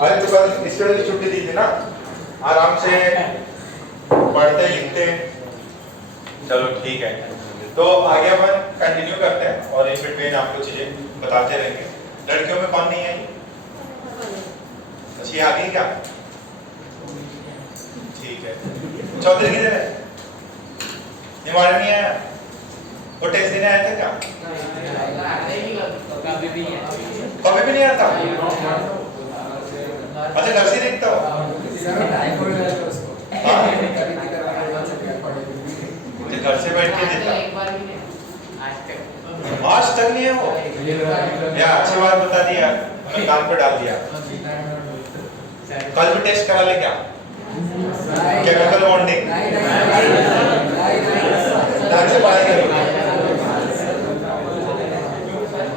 अरे तो कल इसके लिए छुट्टी दी थी ना, आराम से पढ़ते लिखते। चलो ठीक है, तो आगे अपन कंटिन्यू करते हैं और इन बिटवीन आपको चीजें बताते रहेंगे। लड़कियों में कौन नहीं आई? अच्छी आ गई क्या? ठीक है। चौधरी किधर है? निवाड़ा नहीं आया? वो टेस्ट देने आया था क्या? कभी भी नहीं आता? अच्छा घर से देखता हो? घर से बैठ के देता? आज तक नहीं है वो? या अच्छी बात बता दिया, मैंने कान पे डाल दिया। कल भी टेस्ट करा ले क्या? केमिकल बॉन्डिंग ढंग से पढ़ाई करो।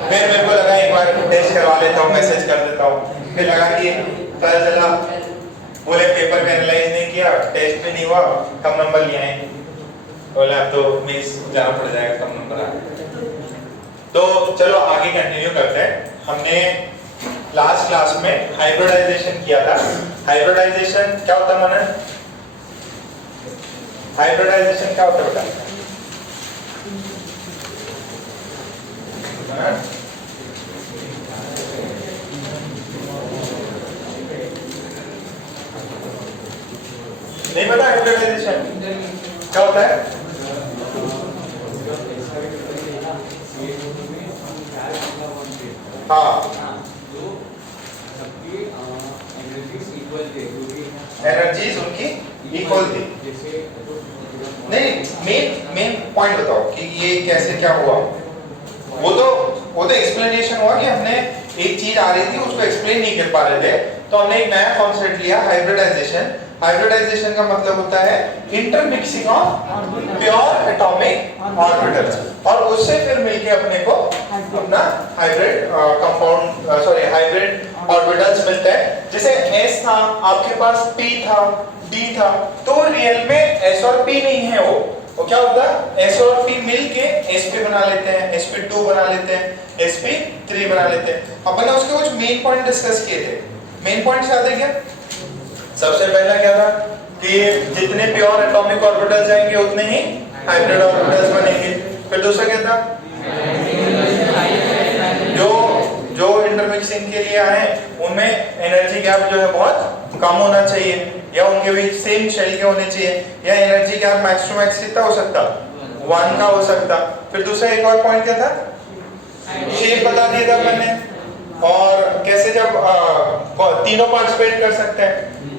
फिर मेरे को लगा एक बार टेस्ट करवा लेता हूँ, मैसेज कर देता हूँ। फिर लगा कि पता चला बोले पेपर में एनालाइज नहीं किया, टेस्ट भी नहीं हुआ, कम नंबर लिए हैं। बोले अब तो मिस जाना पड़ जाएगा, कम नंबर आ गए। तो चलो आगे कंटिन्यू करते हैं। हमने लास्ट क्लास में हाइब्रिडाइजेशन किया था। हाइब्रिडाइजेशन क्या होता है मनन? हाइब्रिडाइजेशन क्या होता है बेटा? नहीं पता हाइब्रिडाइजेशन क्या होता है? हाँ, एनर्जीज उनकी इक्वल थी। नहीं, मेन पॉइंट बताओ कि ये कैसे क्या हुआ। वो तो एक्सप्लेनेशन हुआ कि हमने एक चीज आ रही थी उसको एक्सप्लेन नहीं कर पा रहे थे, तो हमने एक नया कॉन्सेप्ट लिया हाइब्रिडाइजेशन। हाइब्रिडाइजेशन का मतलब होता है intermixing of pure atomic orbitals, और उससे फिर मिलके अपने को अपना हाइब्रिड कंपाउंड हाइब्रिड ऑर्बिटल्स मिलते हैं। जैसे S था, आपके पास P था, D था, तो रियल में S और P नहीं है। वो क्या होता है? S और P मिलके sp बना लेते हैं, sp2 बना लेते हैं, sp3 बना लेते हैं। अपन ने उसके कुछ मेन पॉइंट डिस्कस किए थे। मेन पॉइंट्स याद है क्या? सबसे पहला क्या था कि जितने प्योर एटॉमिक ऑर्बिटल्स जाएंगे उतने ही हाइब्रिड ऑर्बिटल्स बनेंगे। फिर दूसरा क्या था? जो इंटरमिक्सिंग के लिए आए उनमें एनर्जी गैप जो है बहुत कम होना चाहिए, या उनके बीच सेम शेल के होने चाहिए, या energy gap max to max कितना हो सकता? 1 का हो सकता। फिर दूसरा एक और पॉइंट क्या था? शेप बता दिया था अपन ने, और कैसे जब तीनों पार्टिसिपेट कर सकते हैं,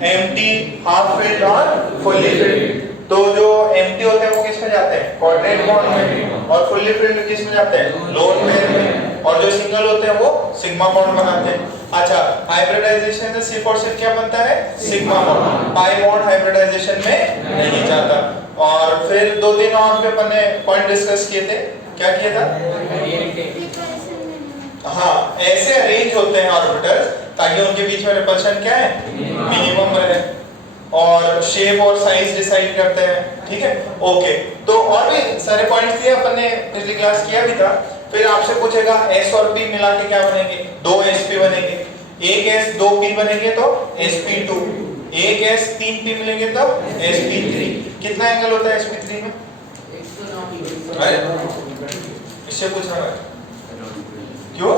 एम्प्टी, हाफ फिल्ड और फुल्ली फिल्ड। तो जो एम्प्टी होते हैं वो किस में जाते हैं? कोऑर्डिनेट बॉन्ड में, और फुल्ली फिल्ड किस में जाते हैं? लोन पेयर में, और जो सिंगल होते हैं वो सिग्मा बॉन्ड बनाते हैं। अच्छा, हाइब्रिडाइजेशन से सिर्फ और सिर्फ क्या बनता है? Sigma bond. Pi bond hybridisation में नहीं जाता। और फिर 2-3 और पे अपन ने पॉइंट डिस्कस किए थे। क्या किया था? हाँ, ऐसे अरेंज होते हैं ऑर्बिटल्स ताकि उनके बीच में रिपल्शन क्या है? मिनिमम रहे, और शेप और साइज डिसाइड करते हैं। ठीक है, ओके। तो और भी सारे पॉइंट्स दिए अपन ने, पिछली क्लास किया भी था। फिर आपसे पूछेगा S और P मिला के क्या बनेंगे? 2 sp बनेंगे। एक S 2 P बनेंगे तो sp2, एक S 3 P मिलेंगे तो sp3। कितना एंगल होता है sp3 में? इससे पूछना है क्यों?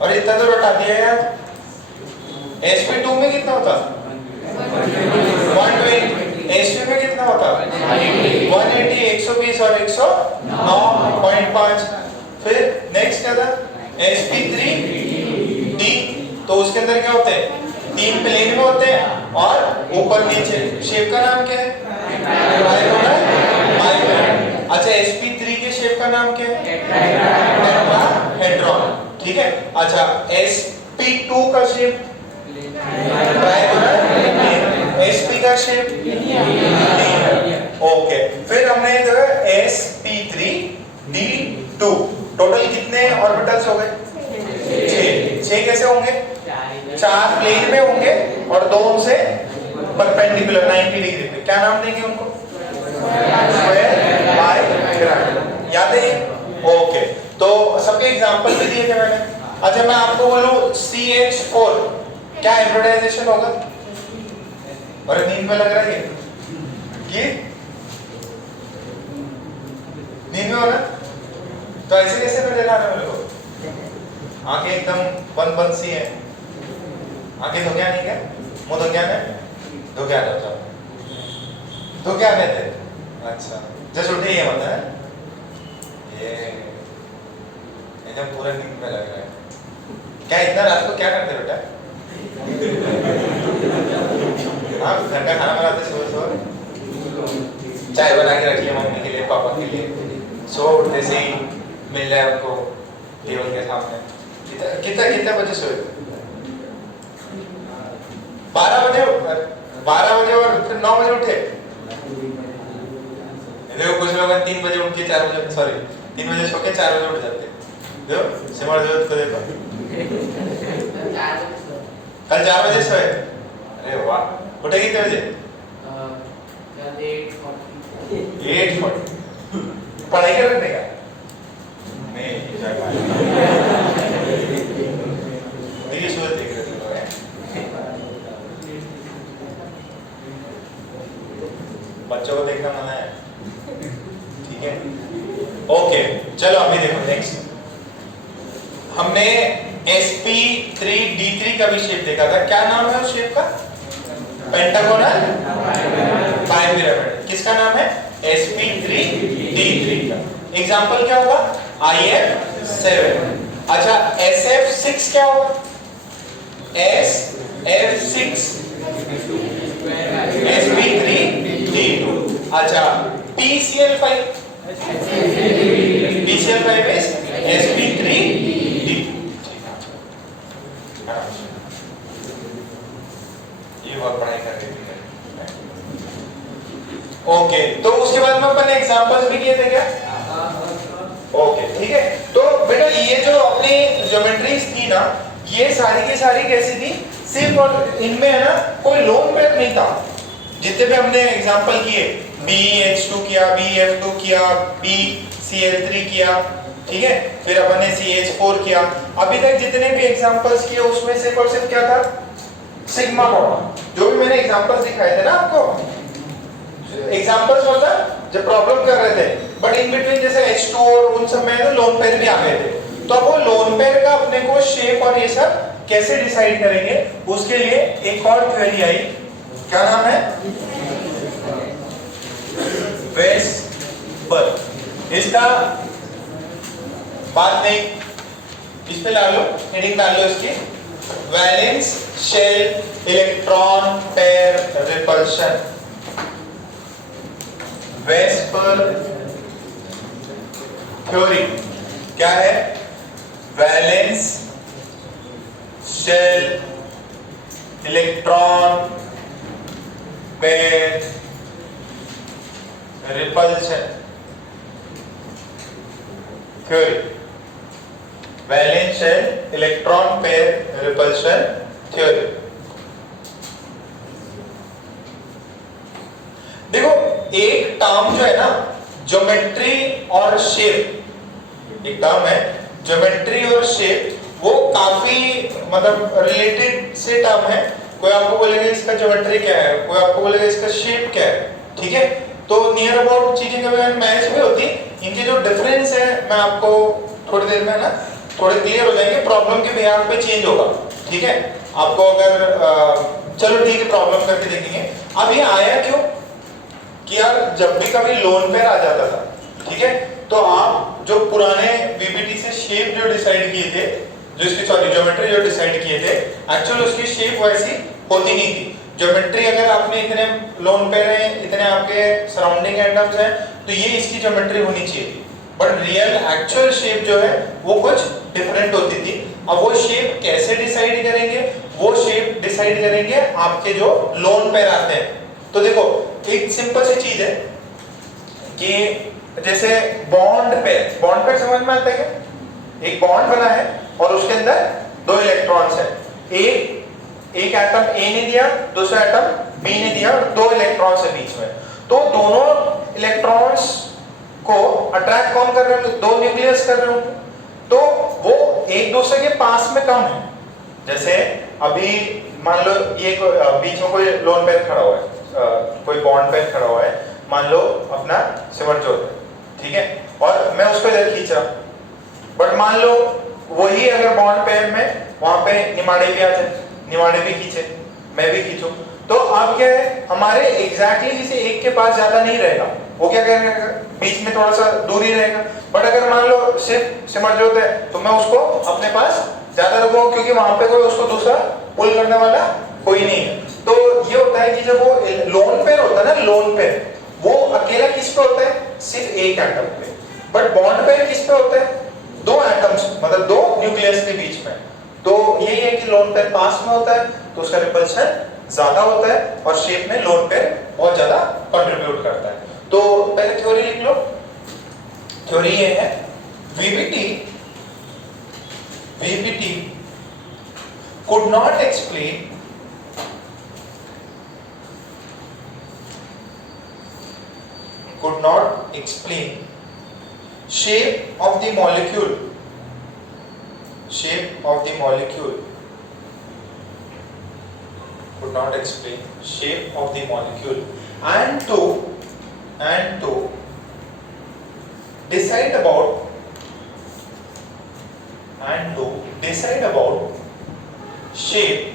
और इतना तो रटा दिया यार। sp2 में कितना होता? 120। sp में कितना होता? 180, 120 और 109.5। फिर नेक्स्ट क्या था? sp3d, तो उसके अंदर क्या होते हैं? 3 प्लेन में होते हैं और ऊपर नीचे। शेप का नाम क्या है? अच्छा, sp3 के शेप का नाम क्या है? टेट्राहेड्रॉन। ठीक है। अच्छा, sp2 का शेप? sp का शेप? ओके। फिर हमने sp3d2, टोटल कितने ऑर्बिटल्स हो गए? 6 कैसे होंगे? 4 प्लेन में होंगे और 2 उनसे परपेंडिकुलर 90 डिग्री पे। क्या नाम देंगे उनको? Square bilateral. याद है? ओके। तो सबके एग्जांपल भी दिए थे मैंने। अच्छा, मैं आपको बोलूं CH4 क्या हाइब्रिडाइजेशन होगा? और नींद में लग रहा है कि नींद में होना, तो ऐसे कैसे नजर आ रहे हैं लोग? आंखें एकदम बंद बंद सी है, आंखें धोख्या नहीं क्या? मुंह धोख्या है, धोख्या होता धोख्या कहते हैं। अच्छा जैसे उठे ये मतलब है ये एकदम पूरा नींद में लग रहा है। क्या इतना रात को क्या करते बेटा? हाँ घर का खाना बनाते सुबह सुबह, चाय बना के रख लिया मम्मी के लिए पापा के लिए, सुबह उठते से ही मिल जाए उनको टेबल के सामने। कितना बजे सोए? 12 बजे और फिर 9 बजे उठे। देखो कुछ लोग 3 बजे उठ के 4 बजे, सॉरी 3 बजे सो के 4 बजे उठ जाते। देखो सिमर जरूरत को देखो, कल 4 बजे सोए। अरे वाह, उठे कितने बजे? 8:40। पढ़ाई कर रहे का? नहीं देखिए सूरज देख रहे थे लोग हैं। बच्चों को देखना मना है, ठीक है? ओके चलो अभी देखो नेक्स्ट। हमने sp3d3 का भी शेप देखा था। क्या नाम है उस शेप का? पेंटागोनल बाइपिरामिड। किसका नाम है? sp3d3 का। एग्जाम्पल क्या होगा? IF7। अच्छा SF6 क्या होगा? SF6 sp3d2। अच्छा PCl5 is sp3d2। ये बहुत पढ़ाई कर रही थी। ओके तो उसके बाद में अपन ने एग्जांपल्स भी किए थे क्या? ओके ठीक है। तो बेटा ये जो अपनी ज्योमेट्रीज थी ना, ये सारी की सारी कैसी थी? सिर्फ और इनमें है ना कोई लोन पेयर नहीं था। जितने भी हमने एग्जांपल किए, BH2 किया, BF2 किया, BCl3 किया, ठीक है, फिर अपन ने CH4 किया। अभी तक जितने भी एग्जांपल्स किए उसमें सिर्फ और सिर्फ क्या था? Sigma bond. जो भी मैंने एग्जांपल्स दिखाए थे ना आपको, एग्जांपल्स मतलब जब प्रॉब्लम कर रहे थे, बट इन बिटवीन जैसे H2 और उन सब में तो लोन पेयर भी आ गए थे। तो अब वो लोन पेयर का अपने को शेप और ये सब कैसे डिसाइड करेंगे, उसके लिए एक और क्वेरी आई। क्या नाम है? वेस्पर। इसका बात नहीं, इस पे ला लो, हेडिंग डाल लो इसकी, valence shell electron pair repulsion. VSEPR theory क्या है? Valence shell electron pair repulsion theory. Valence shell electron pair repulsion theory. देखो एक टर्म जो है ना, ज्योमेट्री और शेप, एक टर्म है ज्योमेट्री और शेप, वो काफी मतलब रिलेटेड से टर्म है। कोई आपको बोलेगा इसका ज्योमेट्री क्या है, कोई आपको बोलेगा इसका शेप क्या है, ठीक है? तो नियर अबाउट चीजें कभी मैच भी होती। इनके जो डिफरेंस है मैं आपको थोड़ी देर में ना थोड़े क्लियर हो जाएंगे, प्रॉब्लम के बिहाफ पे चेंज होगा, ठीक है? आपको अगर चलो ठीक है प्रॉब्लम करके देखेंगे। अब ये आया क्यों कि यार जब भी कभी लोन पेयर आ जाता था, ठीक है, तो आप जो पुराने VBT से शेप जो डिसाइड किए थे, जो इसकी सॉरी ज्योमेट्री जो डिसाइड किए थे, एक्चुअली उसकी शेप वैसी होती नहीं थी। ज्योमेट्री अगर आपने इतने लोन पेयर हैं, इतने आपके सराउंडिंग एटम्स हैं, तो ये इसकी ज्योमेट्री होनी चाहिए। बट रियल एक्चुअल शेप जो है वो कुछ डिफरेंट होती थी। अब वो शेप कैसे डिसाइड करेंगे? वो शेप डिसाइड करेंगे आपके जो लोन पेयर आते हैं। तो देखो एक सिंपल सी चीज है कि जैसे बॉन्ड पेयर समझ में आता है क्या? एक बॉन्ड बना है और उसके अंदर दो इलेक्ट्रॉन्स है। एक एटम A ने दिया, दूसरा एटम B ने दिया, और दो इलेक्ट्रॉन्स है बीच में। तो दोनों इलेक्ट्रॉन्स को अट्रैक्ट कौन कर रहे होंगे? दो न्यूक्लियस कर रहे होंगे। तो वो एक दूसरे के पास में कम है। जैसे अभी मान लो ये बीच में कोई लोन पेयर खड़ा हुआ है, कोई बॉन्ड पेयर खड़ा हुआ है, मान लो अपना सिमरजोत है, ठीक है, और मैं उसको इधर खींच रहा, बट मान लो वही अगर बॉन्ड पेयर में वहां पे निमाड़े भी आ जाए, निमाड़े भी खींचे, मैं भी खींचूं, तो अब क्या है, हमारे एग्जैक्टली किसी एक के पास ज्यादा नहीं रहेगा, वो क्या करेगा, बीच में थोड़ा सा दूरी रहेगा। बट अगर मान लो सिर्फ सिमरजोत है तो मैं उसको अपने पास ज्यादा रखूंगा, क्योंकि वहां पे कोई उसको दूसरा पुल करने वाला कोई नहीं है। तो ये होता है कि जब वो लोन पेयर होता है ना, लोन पेयर वो अकेला किस पे होता है, सिर्फ एक एटम पे, बट बॉन्ड पेयर किस पे होता है, दो एटम्स, मतलब दो न्यूक्लियस के बीच में। तो यही है कि लोन पेयर पास में होता है तो उसका रिपल्शन ज्यादा होता है, और शेप में लोन पेयर बहुत ज्यादा कंट्रीब्यूट करता है। तो पहले थ्योरी लिख लो। थ्योरी ये है, VBT could not explain shape of the molecule could not explain shape of the molecule and to decide about shape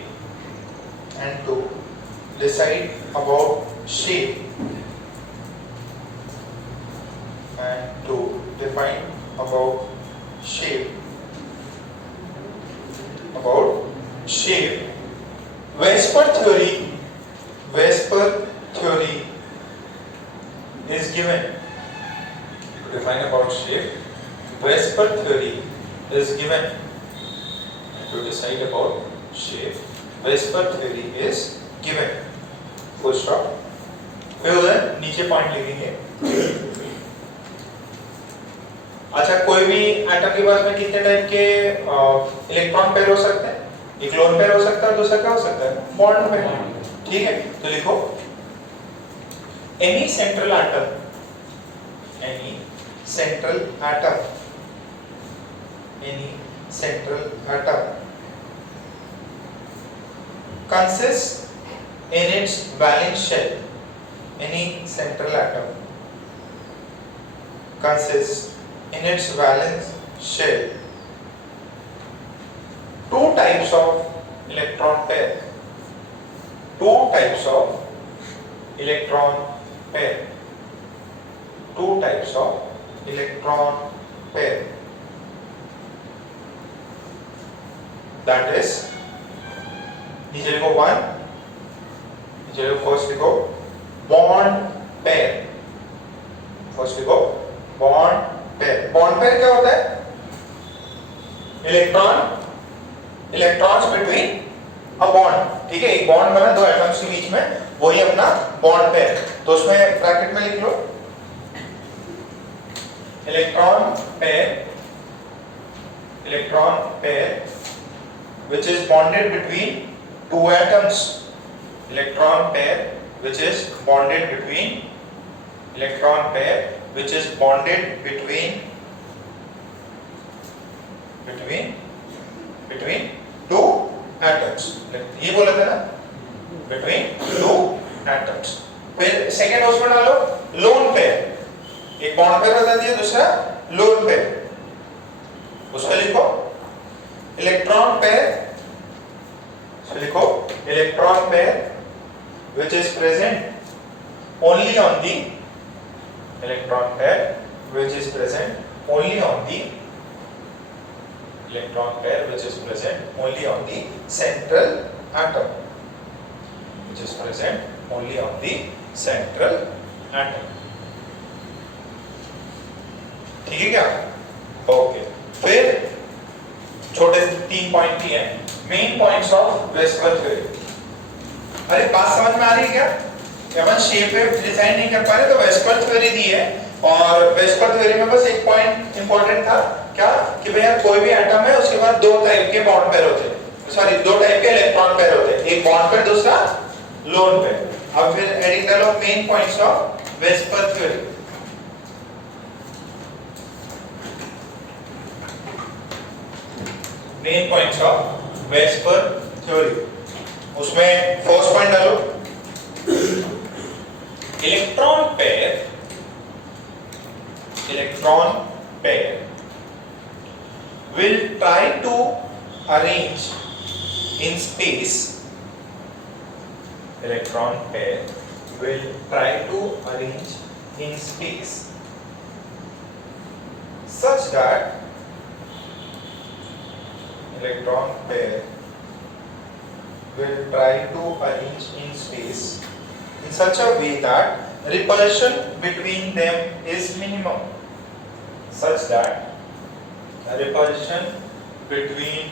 and to decide about shape and to define about shape Vesper theory is given to define about shape. Vesper theory is given to decide about shape. Vesper theory is given. Full stop. फिर उधर नीचे point लिखेंगे। अच्छा, कोई भी atom के पास में कितने टाइप के इलेक्ट्रॉन पेयर हो सकते हैं? एक लोन पेयर हो सकता है, दूसरा क्या हो सकता है, बॉन्ड पेयर। ठीक है, तो लिखो any central atom consists in its valence shell. Any central atom consists in its valence shell two types of electron pair. Two types of electron pair. That is, नीचे लिखो one, नीचे लिखो first लिखो bond pair. First लिखो bond pair. Bond pair क्या होता है? Electrons between a bond. ठीक है, एक बॉन्ड बना दो एटम्स के बीच में, वही अपना बॉन्ड पेयर। तो उसमें ब्रैकेट में लिख लो electron pair which is bonded between two atoms. Electron pair which is bonded between two atoms. ये बोला था ना, between two atoms. फिर सेकेंड उसमें डालो लोन पेयर। एक बॉन्ड पेयर बता दिया, दूसरा लोन पेयर। उसका लिखो electron pair which is present only on the central atom. ठीक है क्या? ओके, फिर छोटे से 3 पॉइंट ही है, main points of VSEPR theory. अरे बात समझ में आ रही है क्या? अपन शेप वेव डिजाइन नहीं कर पा रहे तो वेस्पर थ्योरी दी है, और वेस्पर थ्योरी में बस एक पॉइंट इंपॉर्टेंट था क्या, कि भैया कोई भी एटम है उसके बाद दो टाइप के बॉन्ड पेयर होते हैं, सॉरी दो टाइप के इलेक्ट्रॉन पेयर होते हैं, एक बॉन्ड पेयर दूसरा लोन पेयर। अब फिर एडिंग कर लो main points of VSEPR theory. Main points of Vesper theory, उसमें फर्स्ट पॉइंट डालो, electron pair will try to arrange in space. Electron pair will try to arrange in space such that electron pair will try to arrange in space in such a way that repulsion between them is minimum, such that repulsion between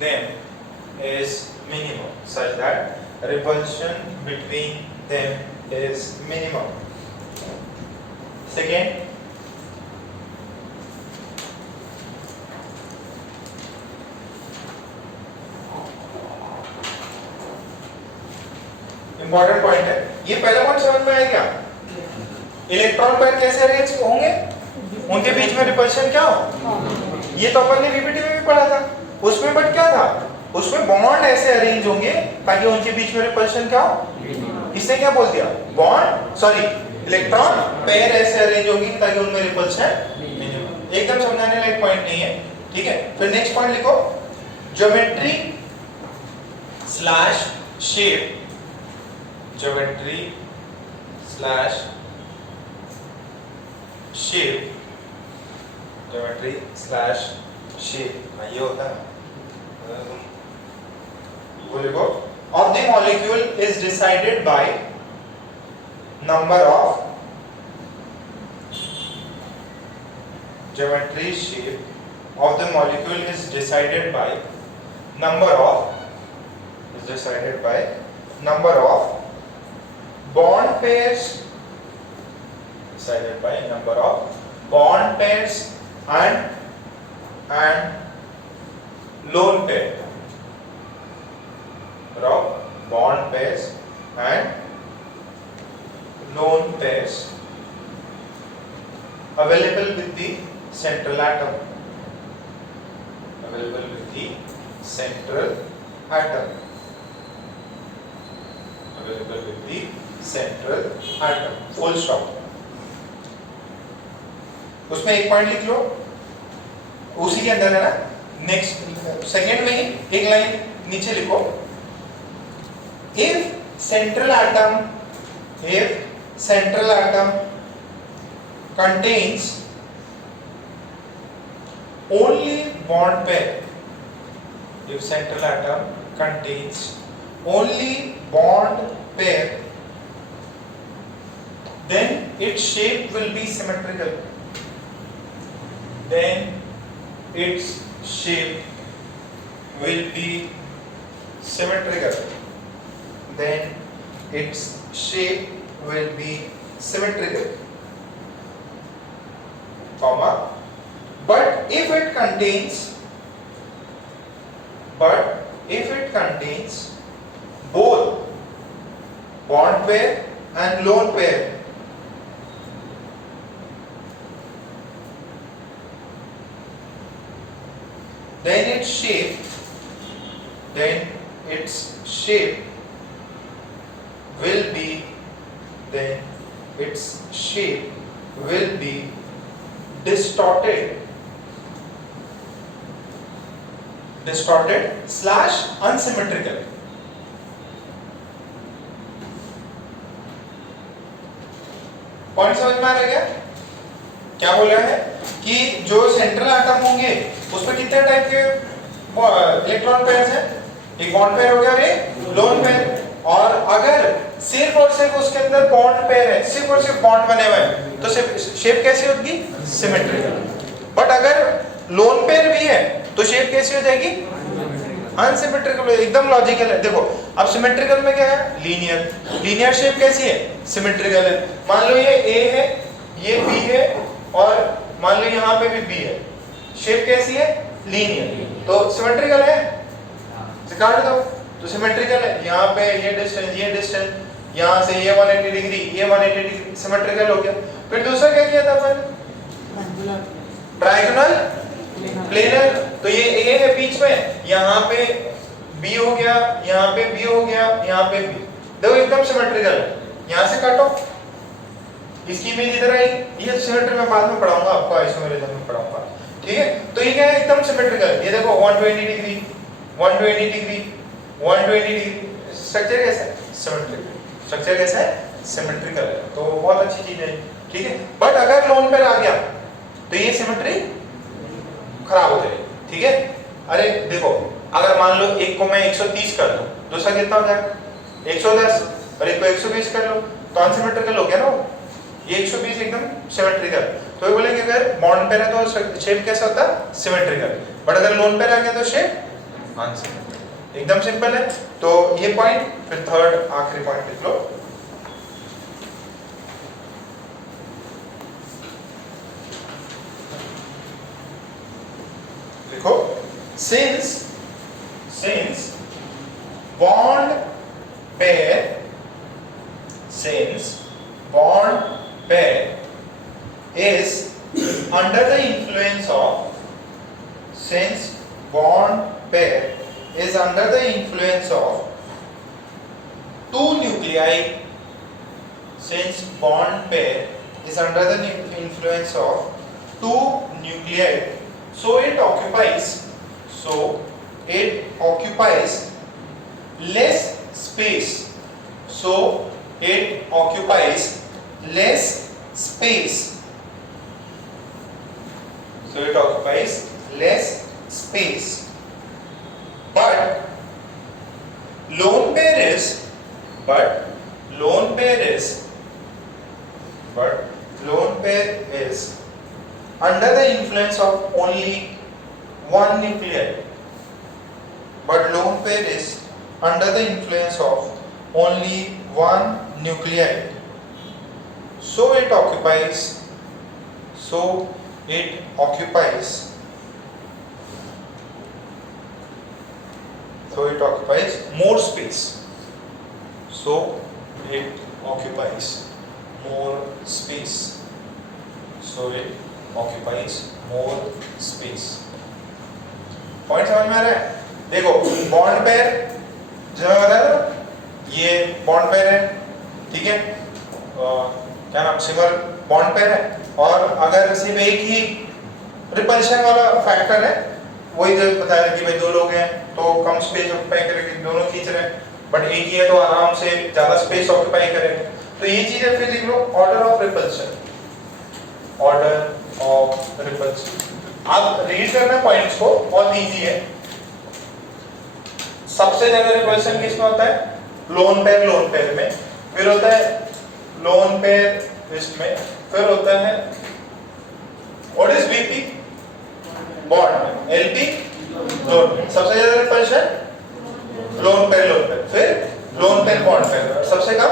them is minimum, such that repulsion between them is minimum. Second, important point है ये, पहला point समझ में आया क्या? Electron pair कैसे arrange होंगे, उनके बीच में रिपल्शन क्या हो, ये तो अपन ने पीपीटी में भी पढ़ा था उसमें, बट क्या था उसमें बॉन्ड ऐसे अरेंज होंगे ताकि उनके बीच में रिपल्शन क्या हो, इसने क्या बोल दिया, बॉन्ड सॉरी इलेक्ट्रॉन पेयर ऐसे अरेंज होंगी ताकि उनमें रिपल्शन मिनिमम। एकदम समझाने लायक पॉइंट नहीं है, ठीक है। फिर नेक्स्ट पॉइंट लिखो, geometry slash shape, geometry slash shape, geometry slash shape ये होता है, वो लिखो, of the molecule is decided by number of, geometry shape of the molecule is decided by number of, is decided by number of bond pairs, decided by number of bond pairs and lone pair, of bond pairs and lone pairs available with the central atom, available with the central atom, available with the central atom, full stop। उसमें एक point लिख लो, उसी के अंदर है ना, next second में ही एक लाइन नीचे लिखो, if central atom contains only bond pair, if central atom contains only bond pair, then its shape will be symmetrical, then its shape will be symmetrical, then its shape will be symmetrical, comma, but if it contains both bond pair and lone pair, then its shape will be distorted slash unsymmetrical। Point समझ में आ रहा है क्या बोल रहा है कि जो सेंट्रल एटम होंगे उसमें कितने टाइप के इलेक्ट्रॉन पेयर्स हैं, एक बॉन्ड पेयर हो गया और एक लोन पेयर, और अगर सिर्फ और सिर्फ उसके अंदर बॉन्ड पेयर है, सिर्फ और सिर्फ बॉन्ड बने हुए हैं, तो शेप कैसी होगी, सिमेट्रिकल। बट अगर लोन पेयर भी है तो शेप कैसी हो जाएगी, अनसिमेट्रिकल। एकदम लॉजिकल है। देखो अब सिमेट्रिकल में क्या है, लीनियर शेप कैसी है, सिमेट्रिकल है। मान लो ये ए है, ये बी है, और मान लो यहाँ पे भी बी है, शेप कैसी है, लीनियर, तो सिमेट्रिकल है, काट दो तो सिमेट्रिकल है। यहाँ पे ये डिस्टेंस, यहाँ से ये 180 डिग्री, ये 180 डिग्री, सिमेट्रिकल हो गया। फिर दूसरा क्या किया था अपन, ट्रायंगुलर प्लेनर, तो ये ए है बीच में, यहाँ पे बी हो गया, यहाँ पे बी हो गया, यहाँ पे बी, देखो एकदम सिमेट्रिकल है। यहाँ से काटो, इसकी इमेज इधर आई, ये सिमेट्री में बाद में पढ़ाऊंगा आपको, आइसोमेरिज्म में पढ़ाऊंगा, ठीक है। तो ये क्या है, एकदम सिमेट्रिकल, ये देखो 120 डिग्री 120 डिग्री 120 डिग्री, स्ट्रक्चर कैसा है, सिमेट्रिकल। स्ट्रक्चर कैसा है, सिमेट्रिकल है, तो बहुत अच्छी चीज है, ठीक है। बट अगर लोन पेयर आ गया तो ये सिमेट्री खराब हो जाएगी, ठीक है। अरे देखो, अगर मान लो एक को मैं 130 कर दूं, दूसरा कितना हो जाएगा 110, और एक को 120 कर लो, तो अनसिमेट्रिकल हो गया ना वो। ये 120 एकदम सिमेट्रिकल, तो ये बोलेंगे अगर बॉन्ड पेयर है तो शेप कैसा होता है, सिमेट्रिकल, बट अगर लोन पेयर आ गया तो शेप अनसिमेट्रिकल, एकदम सिंपल है। तो ये पॉइंट, फिर थर्ड आखिरी पॉइंट लिख लो, लिखो since bond pair is under the influence of two nuclei, since bond pair is under the influence of two nuclei, so it occupies less space, but lone pair is under the influence of only one nuclei, but lone pair is under the influence of only one nuclei, so it occupies more space, point समझ में आ रहा है। देखो bond pair जो मैं बता रहा, ये बॉन्ड पेयर है, ठीक है, क्या नाम, सिंगल बॉन्ड पेयर है, और अगर सिर्फ एक ही रिपल्शन वाला फैक्टर है, वही जो बताया कि भाई दो लोग हैं तो कम स्पेस ऑक्यूपाई करेंगे, दोनों खींच रहे हैं, बट एक ही है तो आराम से ज्यादा स्पेस ऑक्यूपाई करेंगे, तो ये चीजें फिर लिख लो, ऑर्डर ऑफ रिपल्शन। आप रीड करना पॉइंट्स को, बहुत इजी है। सबसे ज्यादा रिपल्शन किसमें होता है, लोन पेयर में, फिर होता है लोन पेयर इसमें, फिर होता है what is BP, bond, LP loan. सबसे ज्यादा रिपल्शन लोन पेयर, फिर लोन पेयर बॉन्ड पेयर, सबसे कम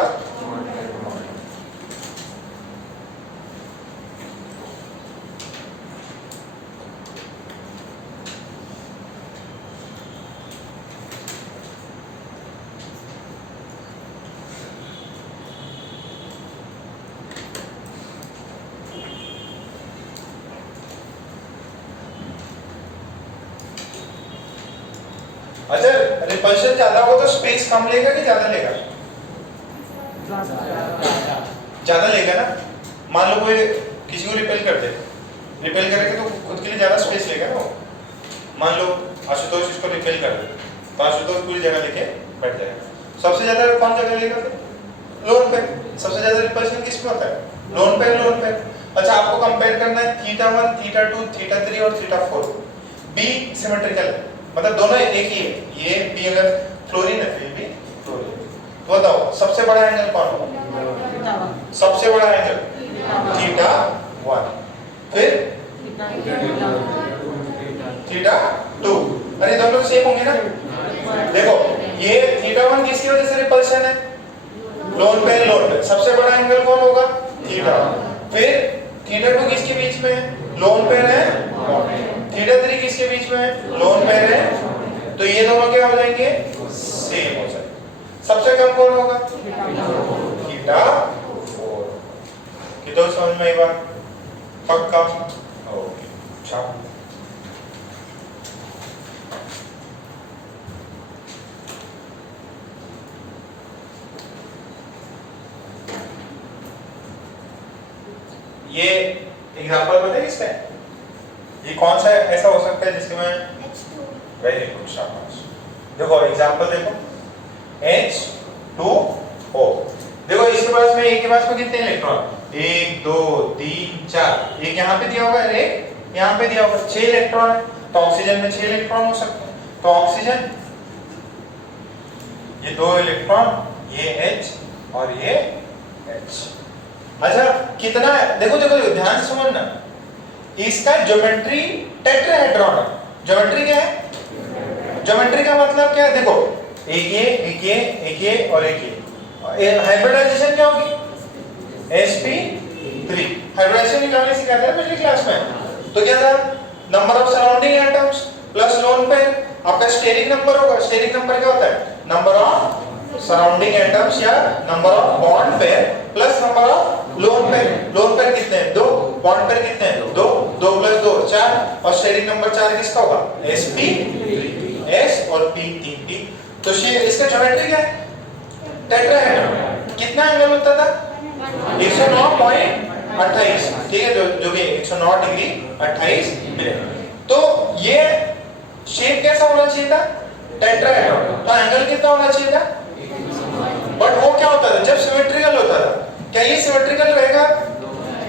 अच्छा, रिपल्शन ज्यादा हो तो स्पेस कम लेगा कि ज्यादा लेगा, ज्यादा लेगा ना। मान लो कोई किसी को रिपेल कर दे, रिपेल करेगा तो खुद के लिए ज्यादा स्पेस लेगा ना। मान लो आशुतोष इसको रिपेल कर दे, तो आशुतोष पूरी जगह लेके बैठ जाएगा। सबसे ज्यादा कौन जगह लेगा, फिर लोन पे। सबसे ज्यादा रिपल्शन किसमें होता है, लोन पे। अच्छा, आपको कंपेयर करना है θ1, θ2, θ3 और θ4। बी सिमेट्रिकल है, मतलब दोनों एक ही है, ये बी अगर फ्लोरीन है फिर भी फ्लोरीन। तो बताओ सबसे बड़ा एंगल कौन होगा, सबसे बड़ा एंगल θ1, फिर θ2। अरे दोनों सेम होंगे ना। देखो ये θ1 किसकी वजह से रिपल्शन है, लोन पेयर। सबसे बड़ा एंगल कौन होगा, θ1। फिर θ2 किसके बीच में है, लोन पेयर है। θ3 किसके बीच में है, लोन पेयर है। तो ये दोनों क्या हो जाएंगे, सेम हो जाएंगे। सबसे कम कौन होगा, θ4। कितना समझ में आई बात, पक्का, ओके। अच्छा ये एग्जांपल बताइए इसका, ये कौन सा ऐसा हो सकता है जिसके में H2 वेरी गुड शाबाश। देखो एग्जांपल देखो H2O। देखो इसके पास में एक के पास में कितने इलेक्ट्रॉन, 1 2 3 4, एक यहाँ पे दिया होगा, एक यहाँ पे दिया होगा, 6 इलेक्ट्रॉन है। तो ऑक्सीजन में 6 इलेक्ट्रॉन हो सकते हैं। तो ऑक्सीजन ये 2 इलेक्ट्रॉन, ये H और ये H। अच्छा कितना है, देखो देखो ध्यान से समझना, इसका ज्योमेट्री टेट्राहेड्रॉन है। ज्योमेट्री क्या है, ज्योमेट्री का मतलब क्या है, देखो एक ये एक ये एक ये और एक ये, हाइब्रिडाइजेशन क्या होगी, sp3। हाइब्रिडाइजेशन निकालने सिखाया था पिछली क्लास में। तो क्या था, number of surrounding atoms plus lone pair, आपका स्टेरिक नंबर होगा। स्टेरिक नंबर क्या होता है, नंबर ऑफ सराउंडिंग एटम्स या number of bond pair plus number of lone pair. Lone pair कितने हैं, 2, बॉन्ड पेयर कितने हैं, 2, 2 प्लस 2 4, और स्टेरिक नंबर 4 किसका होगा, sp, s और p 3p। तो इसका ज्योमेट्री क्या है, टेट्राहेड्रॉन। कितना एंगल होता था, 109.28, ठीक है, जो कि 109 डिग्री 28 मिनट। तो ये शेप कैसा होना चाहिए था, टेट्राहेड्रॉन। तो एंगल कितना होना चाहिए था, बट वो क्या होता था जब सिमेट्रिकल होता था, क्या ये सिमेट्रिकल रहेगा,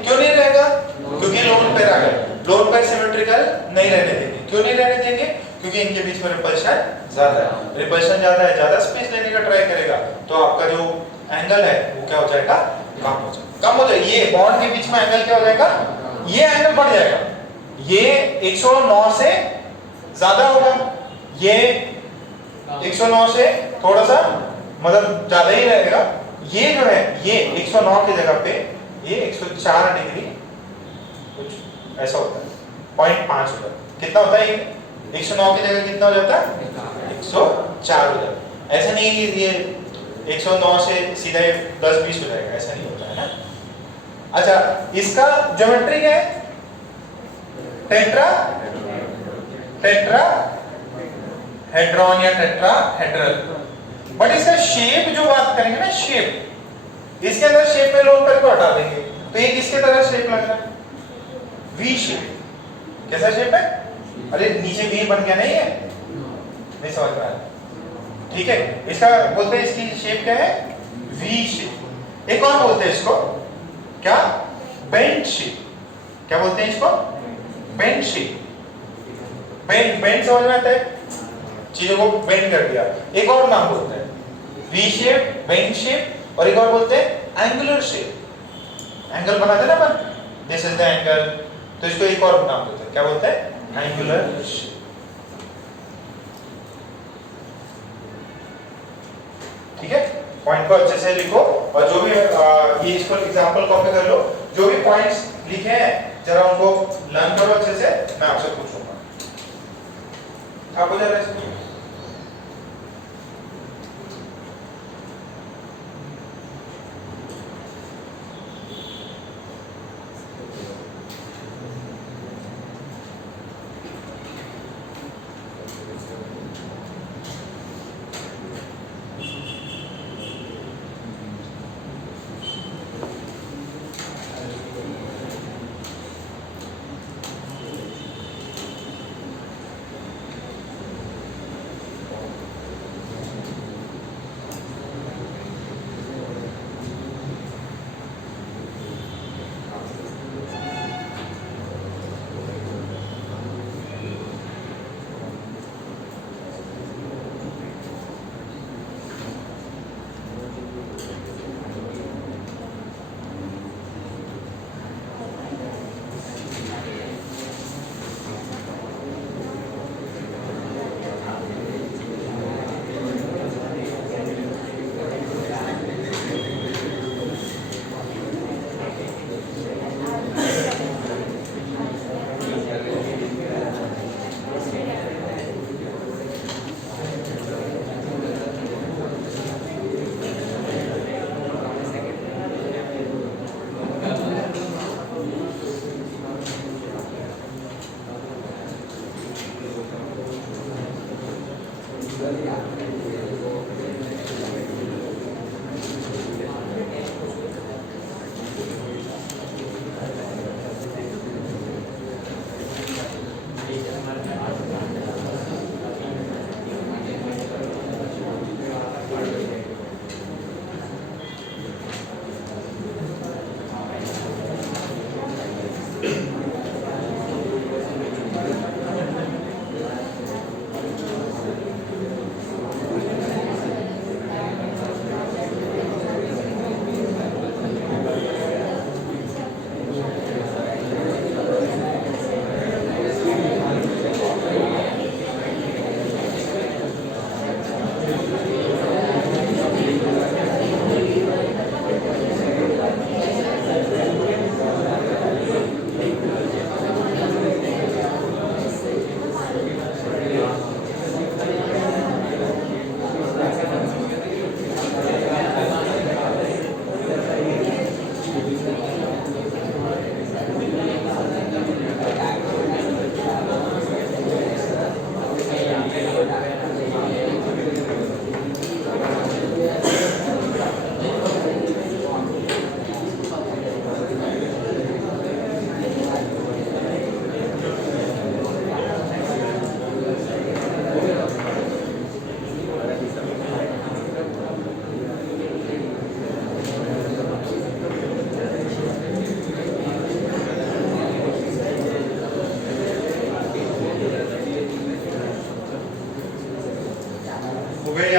क्यों नहीं रहेगा, क्योंकि लोन पेयर आ गए। लोन पेयर सिमेट्रिकल नहीं रहने देंगे, क्यों नहीं रहने देंगे, क्योंकि इनके बीच में रिपल्शन ज्यादा है। रिपल्शन ज्यादा है, ज्यादा स्पेस लेने का ट्राई करेगा, तो आपका जो एंगल है वो क्या हो जाएगा, कम हो जाएगा। कम हो जाएगा, ये बॉन्ड के बीच में एंगल क्या हो जाएगा, ये एंगल बढ़ जाएगा, ये 109 से ज्यादा होगा, ये 109 से थोड़ा सा मतलब ज्यादा ही रहेगा। ये जो है ये 109 की जगह पे ये 104 डिग्री कुछ ऐसा होता है, 0.5 होता है। कितना होता है ये, 109 की जगह कितना हो जाता है, 104 हो जाता है। ऐसा नहीं कि ये 109 से सीधा 10-20 हो जाएगा, ऐसा नहीं होता है ना। अच्छा इसका ज्योमेट्री क्या है, टेट्राहेड्रॉन या टेट्राहेड्रल। बट इसका शेप जो बात करेंगे ना, शेप, इसके अंदर शेप में लोन पेयर को हटा देंगे, तो ये किसके तरह शेप लग रहा है, वी शेप। कैसा शेप है, अरे नीचे वी बन गया, नहीं है, नहीं समझ में आया, ठीक है। इसका बोलते हैं, इसकी शेप क्या है, वी शेप। एक और बोलते हैं इसको क्या, बेंट शेप। क्या बोलते हैं इसको, बेंट शेप। बेंट समझ में आता है, चीजों को बेंड कर दिया। एक और नाम बोलते हैं वी शेप, बेंट शेप, और एक और बोलते हैं एंगुलर शेप। एंगल बनाते ना अपन, दिस इज द एंगल, तो इसको एक और नाम बोलते हैं, क्या बोलते हैं, एंगुलर शेप। ठीक है, पॉइंट को अच्छे से लिखो, और जो भी ये इसको एग्जांपल कॉपी कर लो, जो भी पॉइंट्स लिखे हैं जरा उनको लर्न करो अच्छे से, मैं आपसे पूछूंगा। आपको जरा इसको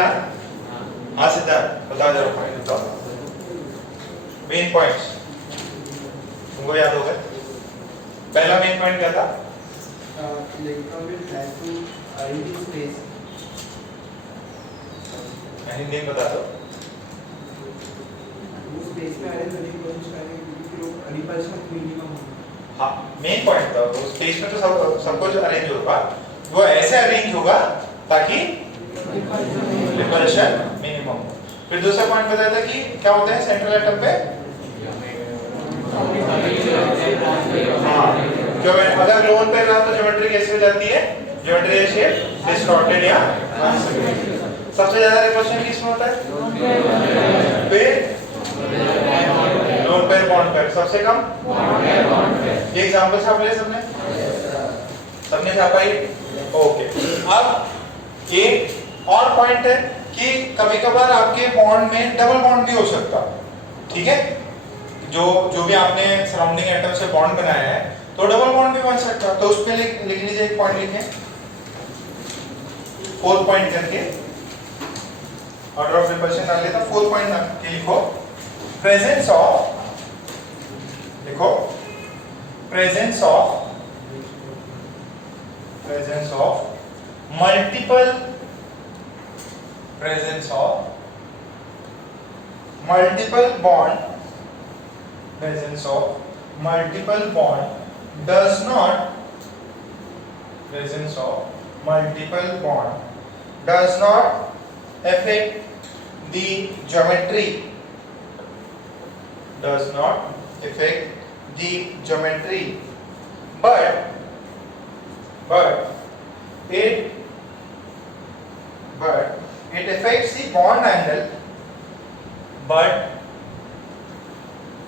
सिद्धांत? हाँ सिद्धांत बताओ जरा पॉइंट बताओ, मेन पॉइंट्स तुमको याद होगा? पहला मेन पॉइंट क्या था? Electron will try to arrange in space. Hindi में बता दो। वो स्पेस में अरेंज होने की कोशिश करेंगे क्योंकि लोग रिपल्शन मिनिमम हो। हाँ मेन पॉइंट था, तो स्पेस में तो सब कुछ अरेंज होगा, वो ऐसे अरेंज होगा ताकि रिपल्शन मिनिमम हो। फिर दूसरा पॉइंट बताया था कि क्या होता है सेंट्रल एटम पे? हाँ अगर लोन पे रहा तो ज्योमेट्री कैसे हो जाती है? ज्योमेट्री शेप डिस्टॉर्टेड या सबसे ज्यादा रिपल्शन किसमें होता है? फिर लोन पेयर बॉन्ड पेयर, सबसे कम ये एग्जांपल छाप लिया सबने छापा ही? ओके। अब एक और पॉइंट है कि कभी कभार आपके बॉन्ड में डबल बॉन्ड भी हो सकता, ठीक है? जो भी आपने सराउंडिंग एटम से बॉन्ड बनाया है तो डबल बॉन्ड भी बन सकता, तो उस पे लिख लीजिए एक पॉइंट लिखें, 4 पॉइंट करके ऑर्डर ऑफ रिपल्शन डाल लेता, 4 पॉइंट के लिखो प्रेजेंस ऑफ, लिखो presence of multiple bond does not affect the geometry, but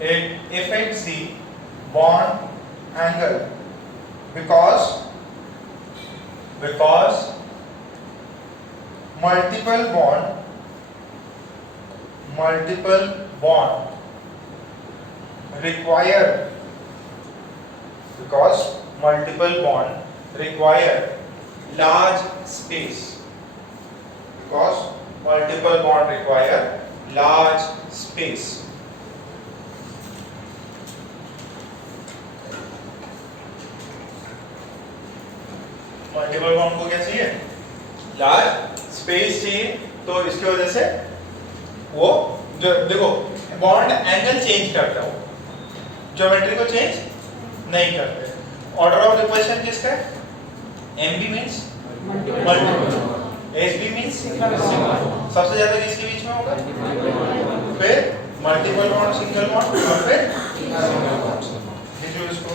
it affects the bond angle, because multiple bond require large space, multiple bond को क्या चाहिए? लार्ज स्पेस चाहिए, तो इसकी वजह से वो जो देखो बॉन्ड एंगल चेंज करता है, ज्योमेट्री को चेंज नहीं करते। ऑर्डर ऑफ रिपल्शन किसका है? MB means multiple, SB means सबसे ज्यादा किसके बीच में होगा? फिर मल्टीपल बॉन्ड, सिंगल बॉन्ड और फिर सिंगल बॉन्ड। लिखो इसको,